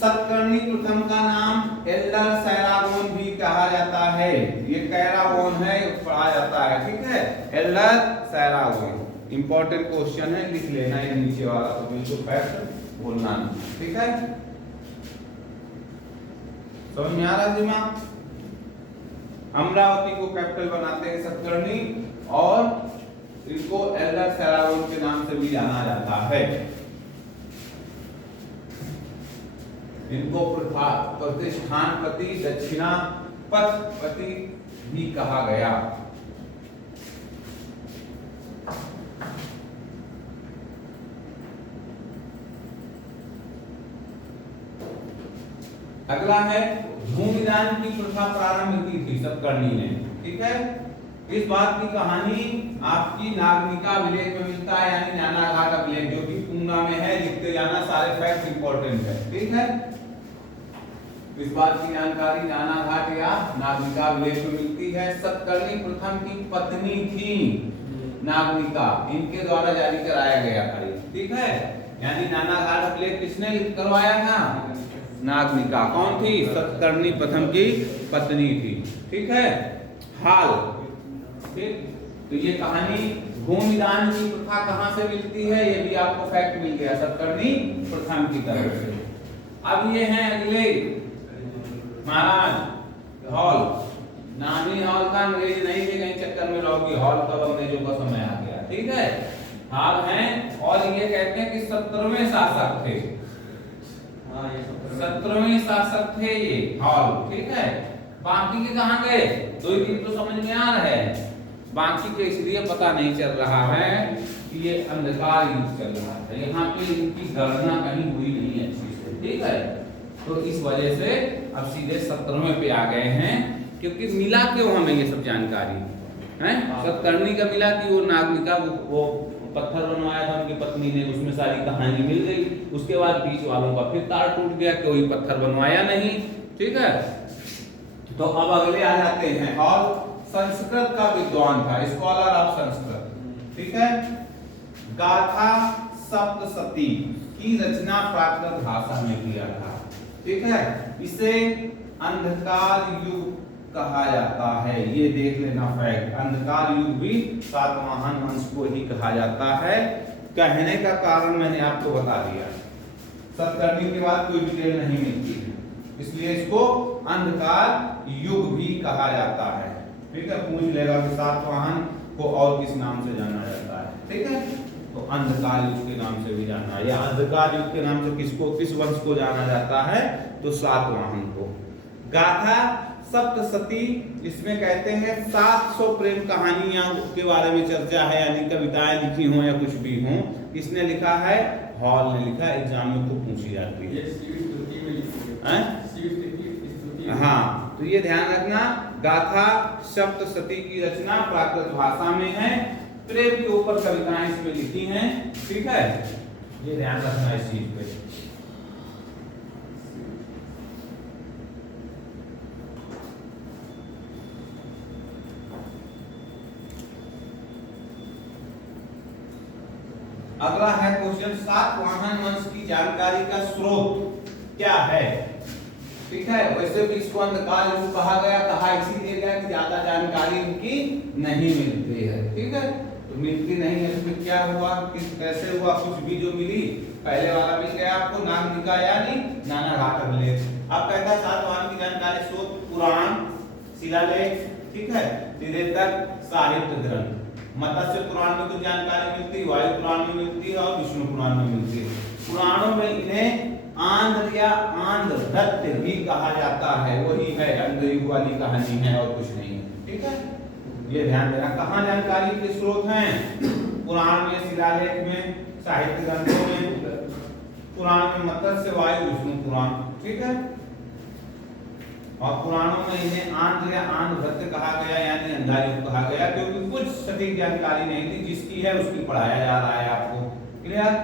सतकर्णी प्रथम का नाम एल्डर सैरागोन भी कहा जाता है, ये कैरागोन है, पढ़ा जाता है, ठीक है, एल्डर सैरागोन। इंपॉर्टेंट क्वेश्चन है, लिख लेना ये नीचे वाला, तो बिल्कुल फैक्ट बोलना, ठीक है। समझ में आ रहा जी मां? अमरावती को कैपिटल बनाते हैं सतकर्णी, और इनको एल्डर सैरागोन के नाम से भी जाना जाता है। इनको प्रतिष्ठानपति दक्षिणापथपति भी कहा गया। अगला है भूमिदान की प्रथा प्रारंभ की थी सतकर्णी ने, ठीक है। इस बात की कहानी आपकी नागनिका अभिलेख में मिलता है, यानी नाना घाट अभिलेख, जो कि लिखूंगा मैं है, लिखते जाना, सारे फैक्ट इंपॉर्टेंट है, ठीक है। इस बात की जानकारी नाना घाट या नागनिका विलेज में मिलती है। सतकर्णी प्रथम की पत्नी थी नागनिका, इनके द्वारा जारी कराया गया था ये, ठीक है। यानी नाना घाट अभिलेख किसने करवाया था? नागनिका। कौन थी? सतकर्णी प्रथम की पत्नी थी, ठीक है। हाल, ठीक। तो ये कहानी भूमिदान की प्रथा कहां से मिलती है, ये भी आपको फैक्ट मिल गया सतकर्णी प्रथम की तरफ से। अब ये हैं अगले महाराज हॉल। नामी हॉल का अंग्रेजी नहीं थे कहीं चक्कर में रहोगी, हॉल तब अंग्रेजों का समय आ गया, ठीक है। हाल हैं और ये कहते हैं कि 17वें शासक थे। हाँ, ये 17वें शासक थे ये हॉल, ठीक है। बाकी के कहां गए? 2-3 तो समझ में आ रहे हैं, बाकी के इसलिए पता नहीं चल रहा है कि ये अंधकार युग चल रहा है, यहाँ पे इनकी गणना कहीं हुई नहीं अच्छी से, ठीक है। तो इस वजह से अब सीधे 17वें पे आ गए हैं, क्योंकि मिला क्यों हमें ये सब जानकारी है। सतकर्णी का मिला कि वो नागनिका वो पत्थर बनवाया था उनकी पत्नी ने, उसमें सारी कहानी मिल गई। उसके बाद बीच वालों का फिर तार टूट गया, कोई पत्थर बनवाया नहीं, ठीक है। तो अब अगले आ जाते हैं हॉल। संस्कृत का विद्वान था, स्कॉलर ऑफ संस्कृत, ठीक है। गाथा सप्तशती की रचना प्राकृत भाषा में किया था, ठीक है। इसे अंधकार युग कहा जाता है, ये देख लेना फैक्ट। अंधकार युग भी सातवाहन वंश को ही कहा जाता है। कहने का कारण मैंने आपको बता दिया, सतकर्णी के बाद कोई डिटेल नहीं मिलती है, इसलिए इसको अंधकार युग भी कहा जाता है, ठीक है। पूछ लेगा कि सातवाहन को और किस नाम से जाना जाता है, ठीक है। तो अंधकार युग के नाम से भी जाना है, या अंधकार युग के नाम से किसको, किस वंश को जाना जाता है? तो सातवाहन को। गाथा सप्तशती, इसमें कहते हैं 700 प्रेम कहानियां के बारे में चर्चा है, यानी कविताएं लिखी हो या कुछ भी हो। किसने लिखा है? हॉल ने लिखा। एग्जाम में खूब पूछी जाती है, हाँ, तो ये ध्यान रखना। गाथा सप्तशती की रचना प्राकृत भाषा में है, प्रेम के ऊपर कविताएं इसमें लिखी हैं, ठीक है। ये ध्यान रखना इस चीज पे। अगला है क्वेश्चन, सातवाहन वंश की जानकारी का स्रोत क्या है, ठीक है। वैसे भी इसको अंधकार युग कहा गया, कहा इसीलिए गया कि ज्यादा जानकारी इनकी नहीं मिलती है, ठीक है। तो मिलती नहीं है तो फिर क्या हुआ, किस कैसे हुआ? कुछ भी जो मिली, पहले वाला मिल गया आपको नागनिका यानी नाना घाट अभिलेख। अब कहता है सातवाहन की जानकारी स्रोत पुराण, शिलालेख, ठीक है, त्रिदेतक, साहित्य ग्रंथ। मत्स्य पुराण में कुछ जानकारी मिलती है, वायु पुराण में मिलती है और विष्णु पुराण में मिलती है। पुराणों में इन्हें आंध्र या आंध्र दत्त भी कहा जाता है, वही है अंधयुग वाली कहानी है और कुछ नहीं है, ठीक है। ये ध्यान देना। कहाँ जानकारी के स्रोत हैं? पुराण में, शिलालेख में, साहित्य ग्रंथों में। पुराण में मत्स्य, वायु, विष्णु पुराण, ठीक है। और पुराणों में इन्हें आंध्र या आंध्र दत्त कहा गया, यानी अंधा युग कहा गया, क्योंकि कुछ सटीक जानकारी नहीं थी, जिसकी है उसकी पढ़ाया जा रहा है आपको, क्लियर।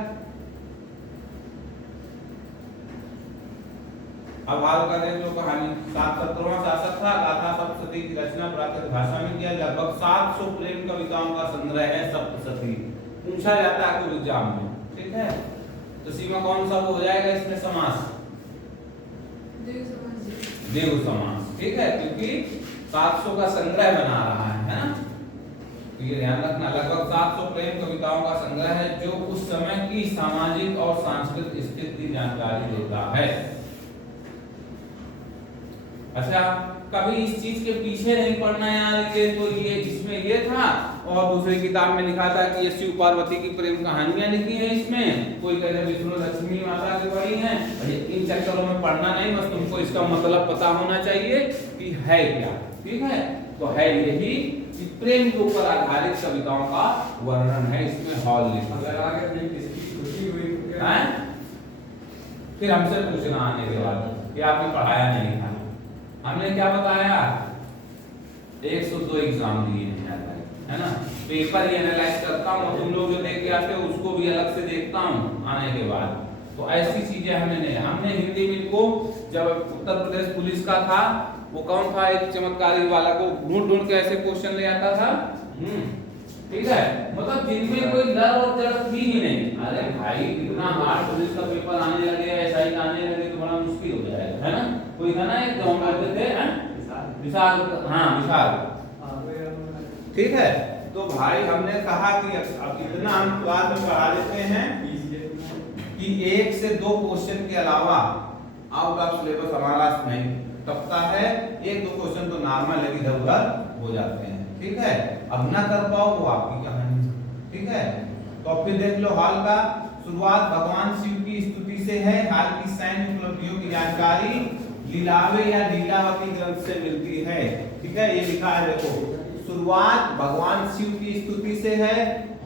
अब हाल का देख लो कहानी। 17वां शासक था, गाथा सप्तशती की रचना प्राकृत भाषा में किया। लगभग 700 प्रेम कविताओं का संग्रह है सप्तशती। पूछा जाता है कोई एग्जाम में, ठीक है। तो सीमा कौन सा हो जाएगा इसमें समास? देव समास, ठीक है, क्योंकि 700 का संग्रह बना रहा है ना। तो ये ध्यान रखना, लगभग 700 प्रेम कविताओं का संग्रह है, जो उस समय की सामाजिक और सांस्कृतिक स्थिति की जानकारी देता है। अच्छा, कभी इस चीज के पीछे नहीं पड़ना यार, ये तो ये इसमें ये था और दूसरी किताब में लिखा था कि ये शिव पार्वती की प्रेम कहानियां लिखी है इसमें, कोई कहते विष्णु लक्ष्मी माता की बड़ी हैं। इन चक्करों में पढ़ना नहीं, बस तुमको इसका मतलब पता होना चाहिए कि है क्या, ठीक है। तो है यही कि प्रेम के ऊपर आधारित कविताओं का वर्णन है इसमें हॉल लिखा। अगर आगे नहीं किसकी खुशी हुई तो क्या है? फिर हमसे पूछना आने के बाद कि आपने पढ़ाया नहीं था। हमने क्या बताया? 102 एग्जाम दिए हैं, है ना। पेपर ही एनालाइज करता हूँ और तुम लोग जो देख के आते हो उसको भी अलग से देखता हूँ आने के बाद। तो ऐसी चीजें हमने हिंदी में इनको, जब उत्तर प्रदेश पुलिस का था, वो कौन था एक चमत्कारी वाला को ढूंढ ढूंढ के ऐसे क्वेश्चन ले आता था। ठीक है, मतलब जिनमें कोई डर और जरूरत थी ही नहीं। अरे भाई इतना हार्ड पुलिस का पेपर आने लगे, एसआई का आने लगे तो बड़ा मुश्किल हो जाएगा, है ना। कोई था ना एक गांव में थे, विशाल, हाँ विशाल, ठीक है। तो भाई हमने कहा कि अब इतना हम क्लास में पढ़ा देते हैं कि 1 से 2 क्वेश्चन के अलावा आउट ऑफ सिलेबस हमारा नहीं टपता है। 1-2 क्वेश्चन तो नॉर्मल है, इधर उधर हो जाते हैं, ठीक है। अब ना कर पाओ वो आपकी कहानी, ठीक है। तो फिर देख लो हाल का शुरुआत भगवान शिव की स्तुति से है। हाल की सैन्य उपलब्धियों की जानकारी लीलावे या लीलावती ग्रंथ से मिलती है, ठीक है। ये लिखा है देखो, शुरुआत भगवान शिव की स्तुति से है।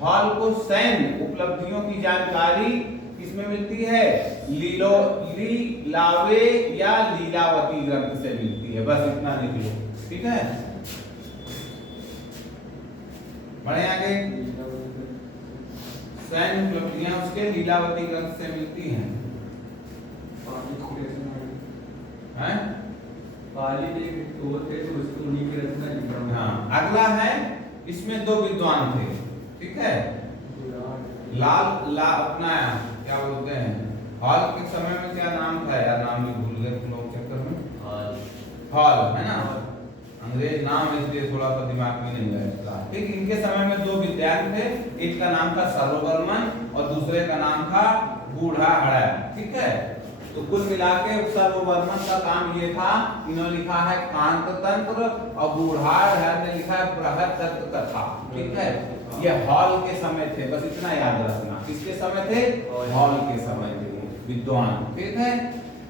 हाल को सैन्य उपलब्धियों की जानकारी किसमें मिलती है? लीलावे या लीलावती ग्रंथ से मिलती है। बस इतना लिख लो, ठीक है। बढ़े आगे, सैन्य उपलब्धियां उसके लीलावती ग्रंथ से मिलती हैं। हाँ, अगला है, इसमें 2 विद्वान थे, ठीक है। अपना क्या बोलते हैं, हॉल के समय में क्या नाम था यार, नाम भी भूल गए तुम लोग चक्कर में। हॉल है ना, अंग्रेज नाम इसलिए थोड़ा सा दिमाग में नहीं बैठता, ठीक। इनके समय में 2 विद्वान थे, एक का नाम था सर्ववर्मन और दूसरे का नाम था बूढ़ाहड़ा, ठीक है। तो कुल मिला के सर्ववर्मन का काम ये था, इन्होंने लिखा है कांत तंत्र और बूढ़ाहड़ा ने लिखा है बृहदत्त कथा, ठीक है। ये हॉल के समय थे, बस इतना याद रखना। किसके समय थे? हॉल के समय थे विद्वान, ठीक है।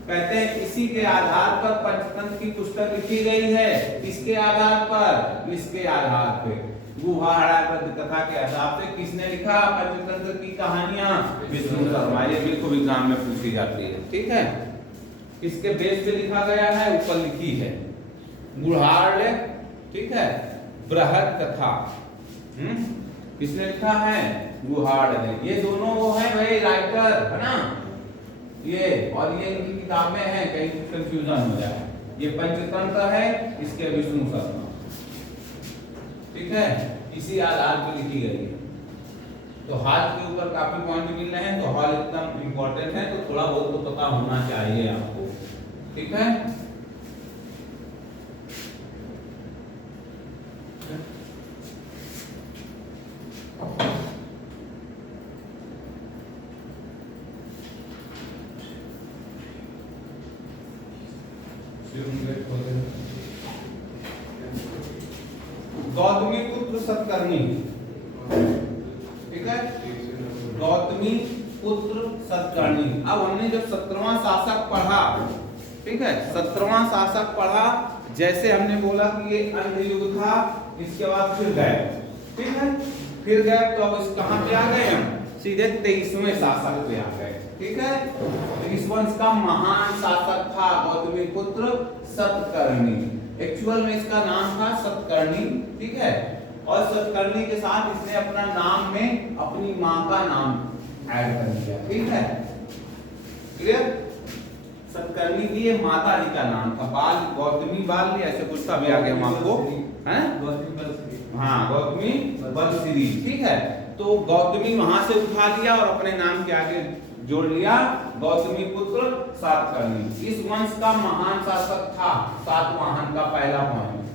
कहते हैं इसी के आधार पर पंचतंत्र की पुस्तक लिखी गई है। किसके आधार पर? इसके आधार पे, बूढ़ाहड़ा कथा के आधार से। किसने लिखा पंचतंत्र की कहानियां? विष्णु शर्मा। ये बिल्कुल एग्जाम में पूछी जाती है, ठीक है। किसके बेस पे लिखा गया है? ऊपर लिखी है बूढ़ाहड़ा, ठीक है। बृहद कथा किसने लिखा है? बूढ़ाहड़ा ने। ये दोनों वो है भाई राइटर, है ना ये, और ये इनकी किताबें हैं, कहीं कंफ्यूजन हो जाए। ये पंचतंत्र है, इसके विष्णु शर्मा, ठीक है। इसी आधार पर लिखी गई है। तो हाथ के ऊपर काफी पॉइंट मिल रहे हैं, तो हॉल एकदम इंपॉर्टेंट है, तो थोड़ा बहुत तो पता होना चाहिए आपको, ठीक है। गौतमी पुत्र सतकर्णी, ठीक है। गौतमी पुत्र सतकर्णी। अब हमने जब 17वां शासक पढ़ा, ठीक है, 17वां शासक पढ़ा, जैसे हमने बोला कि ये अंधयुग था, इसके बाद फिर गए, ठीक है। फिर गए तो अब इस कहां पे आ गए हम? सीधे 23वें शासक पे आ गए, ठीक है। तो इस वंश का महान शासक था गौतमी पुत्र सतकर्णी। एक्चुअल में इसका नाम था सतकर्णी, ठीक है। और सतकर्णी के साथ इसने अपना नाम में अपनी मां का नाम ऐड कर दिया, ठीक है। क्लियर? सतकर्णी की ये माता जी का नाम था। बाल गौतमी बाल ऐसे कुछ था, अभी आगे हम आपको, हैं? हाँ, गौतमी बलश्री, ठीक है। तो गौतमी वहां से उठा लिया और अपने नाम के आगे जोड़ लिया गौतमी पुत्र सतकर्णी। इस वंश का महान शासक था, सातवाहन का पहला पॉइंट।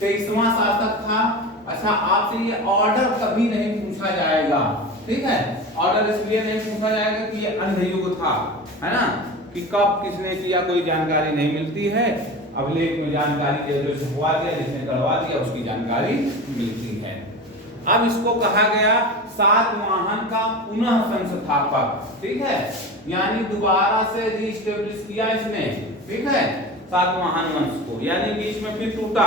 23वां शासक था। अच्छा, आपसे ये ऑर्डर कभी नहीं पूछा जाएगा, ठीक है। ऑर्डर इसलिए नहीं पूछा जाएगा कि ये अंधयुग था, है ना, कि कब किसने किया कोई जानकारी नहीं मिलती है। अभिलेख में जानकारी जो छपवा दिया, जिसने करवा दिया उसकी जानकारी मिलती है। अब इसको कहा गया सातवाहन का पुनः संस्थापक, ठीक है। यानी दोबारा से रीस्टेब्लिश किया इसने, ठीक है, सातवाहन वंश को, यानी बीच में फिर टूटा,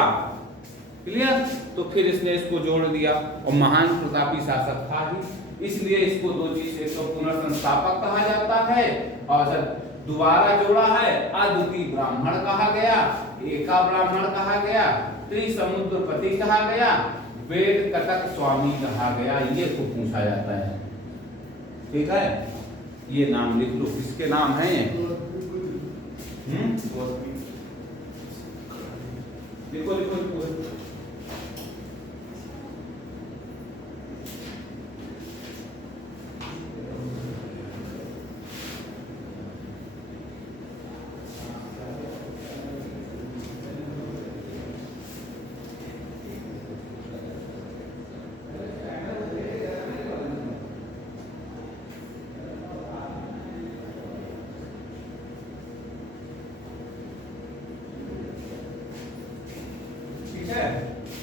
क्लियर। तो फिर इसने इसको जोड़ दिया, और महान प्रतापी शासक था ही, इसलिए इसको 2 चीज से तो पुनर्संस्थापक कहा जाता है, और जब दोबारा जोड़ा है अद्वितीय ब्राह्मण कहा गया, एका ब्राह्मण कहा गया, त्रिसमुद्रपति कहा गया, वेदकटक स्वामी कहा गया, ये को पूछा जाता है। ठीक है, ये नाम लिख लो, किसके नाम है ये? लिखो लिखो लिखो।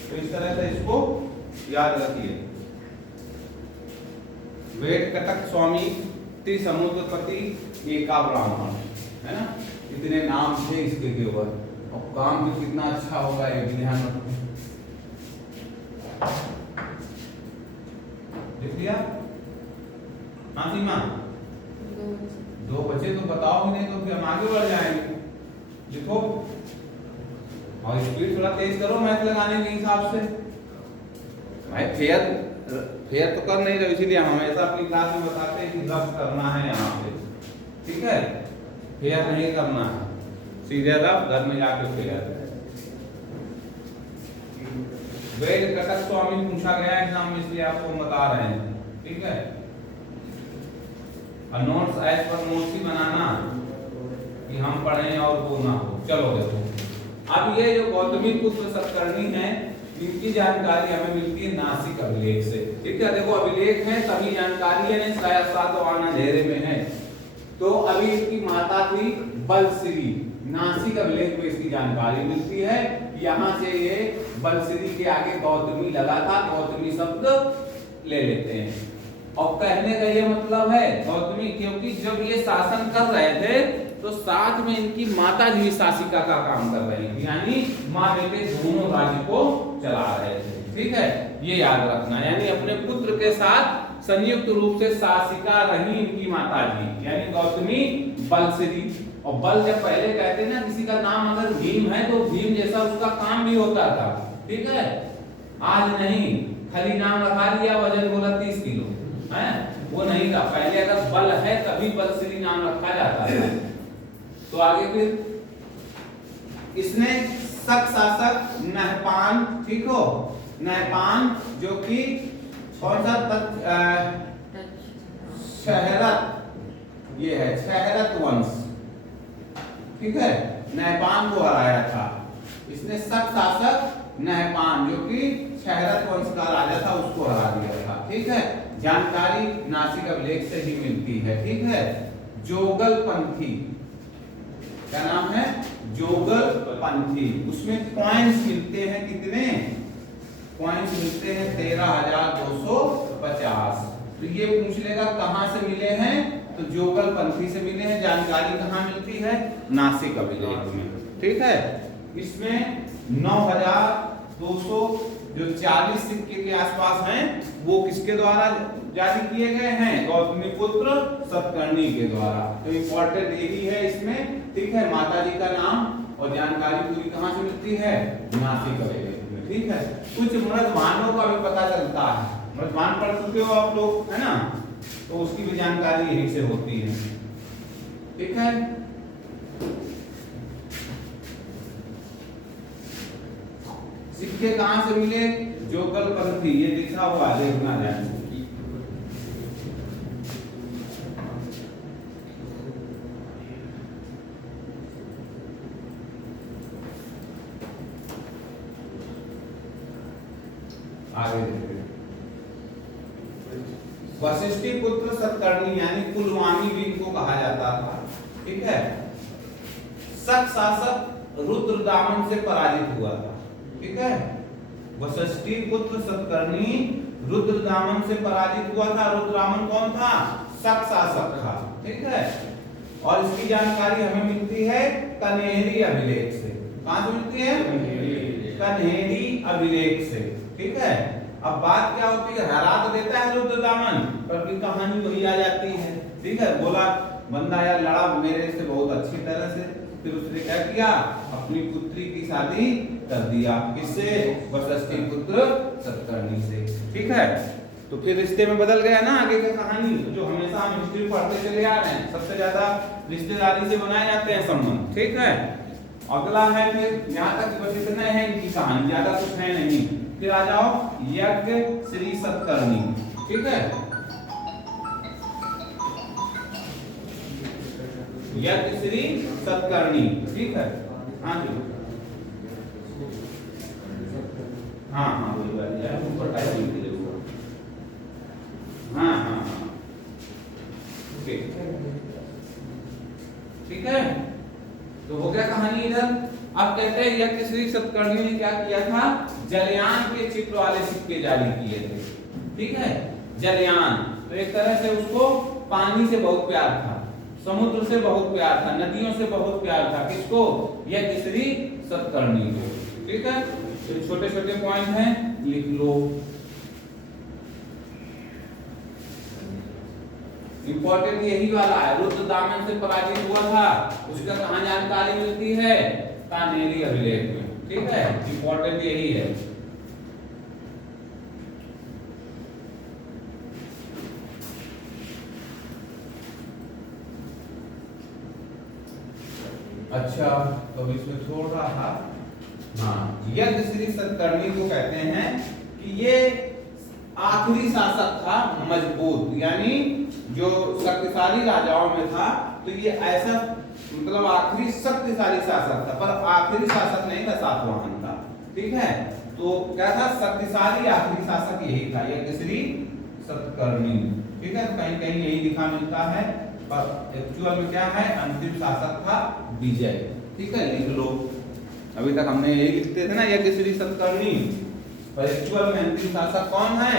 तो इस तरह से इसको याद रखिए। वेदकटक स्वामी त्रिसमुद्रपति एका ब्राह्मण, है ना? इतने नाम थे इसके केवल, और काम भी कितना अच्छा होगा ये भी ध्यान रखो। लिख लिया? हाँ सीमा, 2 बचे तो बताओ ही नहीं तो फिर हम आगे बढ़ जाएंगे। लिखो और स्पीड थोड़ा तेज करो मैथ लगाने के हिसाब से। भाई फेयर तो कर नहीं रहे, इसीलिए हम हमेशा अपनी क्लास में बताते हैं कि रफ करना है यहाँ पे, ठीक है? फेयर नहीं करना है, सीधे रफ, घर में जाके फेयर। वेदकटक स्वामी पूछा गया एग्जाम में, इसलिए आपको बता रहे हैं, ठीक है? और नोट्स एज पर नोट्स ही बनाना कि हम पढ़ें और वो ना हो। चलो देखो, अब ये जो गौतमी पुत्र सतकर्णी है, इनकी जानकारी हमें मिलती है नासिक अभिलेख से, ठीक है? देखो अभिलेख है तभी जानकारी है, नहीं शायद सातवां अंधेरे में है। तो अभी इसकी माता थी बलश्री, नासिक अभिलेख में इसकी जानकारी मिलती है। यहाँ से ये बलश्री के आगे गौतमी लगा था, गौतमी शब्द ले लेते हैं। और कहने का ये मतलब है गौतमी, क्योंकि जब ये शासन कर रहे थे तो साथ में इनकी माता जी शासिका का काम कर रही थी, यानी माँ बेटे दोनों राज्य को चला रहे थे, ठीक है? ये याद रखना, यानी अपने पुत्र के साथ संयुक्त रूप से शासिका रही इनकी माता जी, यानी गौतमी बलश्री। और बल जब पहले कहते ना किसी का नाम अगर भीम है तो भीम जैसा उसका काम भी होता था, ठीक है? आज नहीं, खाली नाम रखा दिया, वजन बोला 30 किलो, है वो नहीं था। पहले अगर बल है तभी बलश्री नाम रखा जाता है। तो आगे फिर इसने शक शासक नहपान, ठीक हो, नहपान जो कि कौन सा शहरत, ये है शहरत वंश, ठीक है? नहपान को हराया था इसने। शक शासक नहपान जो कि शहरत वंश का राजा था, उसको हरा दिया था, ठीक है? जानकारी नासिक अभिलेख से ही मिलती है, ठीक है? जोगल पंथी, क्या नाम है? जोगल पंथी। उसमें पॉइंट्स मिलते हैं, कितने पॉइंट्स मिलते हैं? 13,250। तो ये पूछ लेगा कहां से मिले हैं, तो जोगल पंथी से मिले हैं। जानकारी कहां मिलती है? नासिक अभिलेख में, ठीक है? इसमें 9,200 जो 40 सिक्के के आसपास हैं, वो किसके द्वारा जारी किए गए हैं? गौतमी पुत्र सतकर्णी के द्वारा। तो इंपॉर्टेंट यही है इसमें, ठीक है? माता जी का नाम और जानकारी पूरी कहां से मिलती है? नासिक अभिलेख में, ठीक है? कुछ मृदभानों का भी पता चलता है, मृदभान पढ़ चुके हो आप लोग, है ना? तो उसकी भी जानकारी यही से होती है, ठीक है? सिक्के कहां से मिले? जोगल पंथी, ये लिखा हुआ देखना ध्यान से। आगे देखते हैं। वशिष्ठी पुत्र सतकर्णी यानी कुलवानी भी इनको कहा जाता था, ठीक है? शक शासक रुद्रदामन से पराजित हुआ था, ठीक है? वशिष्ठी पुत्र सतकर्णी रुद्रदामन से पराजित हुआ था। रुद्रदामन कौन था? शक शासक था, ठीक है? और इसकी जानकारी हमें मिलती है कन्हेरी अभिलेख से। कहां से मिलती है? कन्हेरी अभिलेख से, ठीक है? अब बात क्या होती है? हरा तो देता है रुद्रदामन, पर की कहानी वही आ जाती है, ठीक है? बोला बंदा यार लड़ा मेरे से बहुत अच्छी तरह से, फिर उसने क्या किया, अपनी पुत्री की शादी कर दिया, किससे, वशिष्ठ पुत्र सतकर्णी से। ठीक है, तो फिर रिश्ते में बदल गया ना आगे की कहानी, जो हमेशा हम हिस्ट्री पढ़ते चले आ रहे हैं, सबसे ज्यादा रिश्तेदारी से बनाए जाते हैं संबंध। ठीक है, अगला है फिर यहाँ तक बस इतना है इनकी कहानी, ज्यादा कुछ है नहीं। फिर आ जाओ यज्ञ श्री सतकर्णी। ठीक है, यज्ञ श्री सतकर्णी। ठीक है, हाँ जी, हाँ हाँ वही बात है, ऊपर टाइप लिख दीजिए। हाँ हाँ हाँ, ओके, ठीक है, तो हो गया कहानी इधर। अब कहते हैं यज्ञ श्री सतकर्णी ने क्या किया था, जलयान के चित्र वाले सिक्के जारी किए थे। ठीक है, जलयान, तो एक तरह से उसको पानी से बहुत प्यार था, समुद्र से बहुत प्यार था, नदियों से बहुत प्यार था, किसको, यज्ञ श्री सतकर्णी को। ठीक है, तो छोटे छोटे पॉइंट हैं, लिख लो। इंपॉर्टेंट यही वाला है, रुद्र दामन से पराजित हुआ था, उसका कहां जानकारी मिलती है, कानेरी अभिलेख में। ठीक है, इंपॉर्टेंट यही है। अच्छा, तो इसमें छोड़ रहा था, हाँ, यज्ञ श्री सतकर्णी को कहते हैं कि ये आखिरी शासक था मजबूत, यानी जो शक्तिशाली राजाओं में था, तो ये ऐसा मतलब आखिरी शक्तिशाली शासक था, पर आखिरी शासक नहीं था, सातवाहन था। ठीक है, तो क्या था, शक्तिशाली आखिरी शासक यही था, यज्ञ श्री सतकर्णी। ठीक है, कहीं कहीं यही लिखा मिलता है, पर एक्चुअल में क्या है, अंतिम शासक था विजय। ठीक है, लिख लो, अभी तक हमने यही लिखते थे ना, यज्ञ श्री सतकर्णी, पर एक्चुअल में अंतिम शासक कौन है,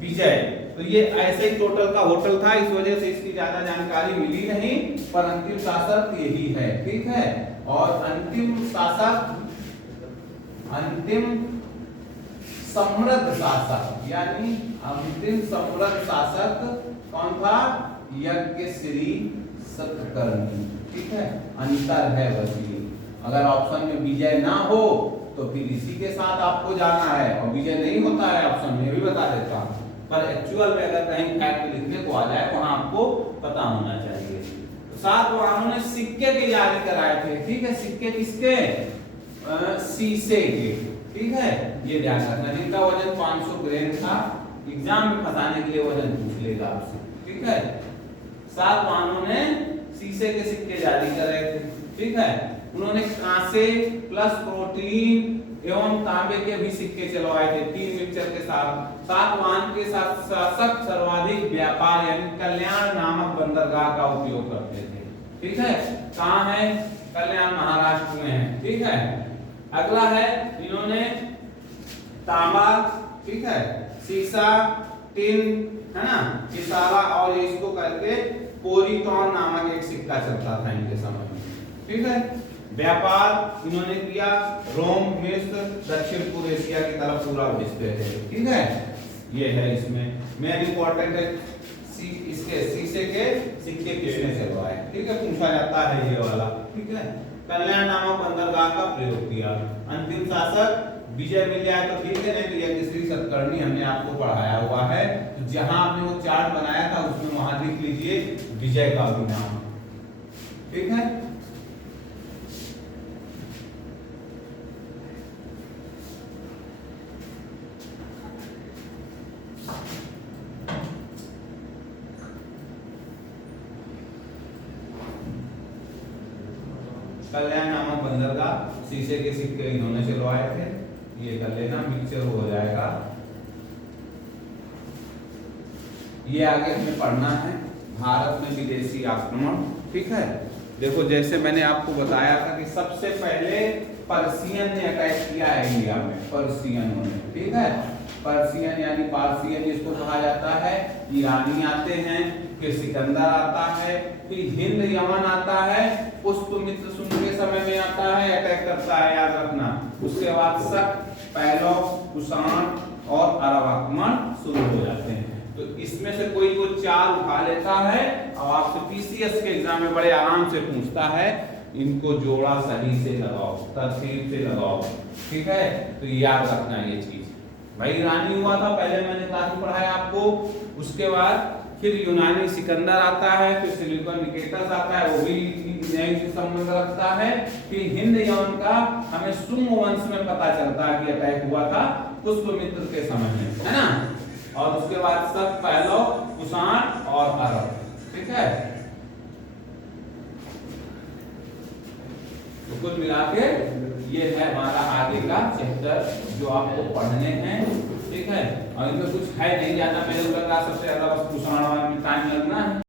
विजय। तो ये ऐसे ही टोटल का होटल था, इस वजह से इसकी ज्यादा जानकारी मिली नहीं, पर अंतिम शासक यही है। ठीक है, और अंतिम शासक, अंतिम समृद्ध शासक, यानी अंतिम समृद्ध शासक कौन था, यज्ञ श्री सतकर्णी। ठीक है, अंतर है बस ये, अगर ऑप्शन में विजय ना हो तो फिर इसी के साथ आपको जाना है, और विजय नहीं होता है ऑप्शन में, भी बता देता हूं, पर एक्चुअल में अगर कहीं फैक्ट लिखने को आ जाए वहां आपको पता होना चाहिए। तो सातवाहनों ने सिक्के के जारी कराए थे। ठीक है, सिक्के किसके, शीशे के। ठीक है, ये ध्यान रखना, जिनका वजन 500 ग्राम था, एग्जाम में फंसाने के लिए वजन पूछ लेगा आपसे। ठीक है, सातवाहनों ने शीशे के सिक्के जारी कराए थे। ठीक है, उन्होंने कांसे प्लस प्रोटीन एवं तांबे के भी सिक्के चलवाए थे, 3 मिक्सचर के साथ। सातवाहन के साथ शासक सर्वाधिक व्यापार यानी कल्याण नामक बंदरगाह का उपयोग करते थे। ठीक है, कहाँ है, कल्याण महाराष्ट्र में है। ठीक है, अगला है, इन्होंने तांबा, ठीक है, शीशा, टिन, है ना, किसारा, और इसको करके पोरीटॉन नामक एक सिक्का चलता था इनके समय में। ठीक है, व्यापार इन्होंने किया, रोम, मिस्र, दक्षिण पूर्व एशिया की तरफ पूरा भेजते थे। ठीक है, ये है इसमें मेन इंपॉर्टेंट है, इसके शीशे के सिक्के किसने चलवाए। ठीक है, पूछा जाता है ये वाला। ठीक है, कल्याण नामक बंदरगाह का प्रयोग किया। अंतिम शासक विजय मिल जाए तो ठीक है, नहीं तो यज्ञ श्री सतकर्णी हमने आपको पढ़ाया हुआ है, तो जहां आपने वो चार्ट बनाया था उसमें वहां लिख लीजिए विजय का भी नाम। ठीक है, कल्याण नामक बंदरगाह, शीशे के सिक्के इन्होंने चलवाए थे, ये कर लेना, मिक्सचर हो जाएगा। ये आगे हमें पढ़ना है, भारत में विदेशी आक्रमण। ठीक है, देखो जैसे मैंने आपको बताया था कि सबसे पहले पर्शियन ने अटैक किया है इंडिया में, पर्शियनों ने। ठीक है, पर्शियन यानी पार्सियन जिसको कहा जाता है, ईरानी आते हैं, फिर सिकंदर आता है, फिर हिंद यमन आता है, पुष्पमित्र सुन के समय में आता है, अटैक करता है, याद रखना। उसके बाद शक, पैलोप, कुषाण और अरब आक्रमण शुरू हो जाते हैं। तो इसमें से कोई को 4 उठा लेता है, और आपसे पीसीएस के एग्जाम में बड़े आराम से पूछता है, इनको जोड़ा सही से लगाओ, तरतीब से लगाओ, ठीक है। तो याद रखना ये चीज। भाई ईरानी हुआ था, पहले मैंने तारीख पढ़ाया आपको, उसके बाद फिर यूनानी सिकंदर आता है, फिर सिलिकन निकेटस आता है, वो भी न्याय से संबंध रखता है। फिर हिंद यवन का हमें शुंग वंश में पता चलता है कि अटैक हुआ था पुष्पमित्र के समय में, है ना। और उसके बाद सब पहलो, कुषाण और अरब, ठीक है। तो कुल मिला के ये है हमारा आगे का चैप्टर जो आपको पढ़ने हैं, ठीक है। और इनमें कुछ है नहीं ज्यादा, मेरे को लग रहा सबसे ज्यादा बस कुषाण में टाइम लगना है।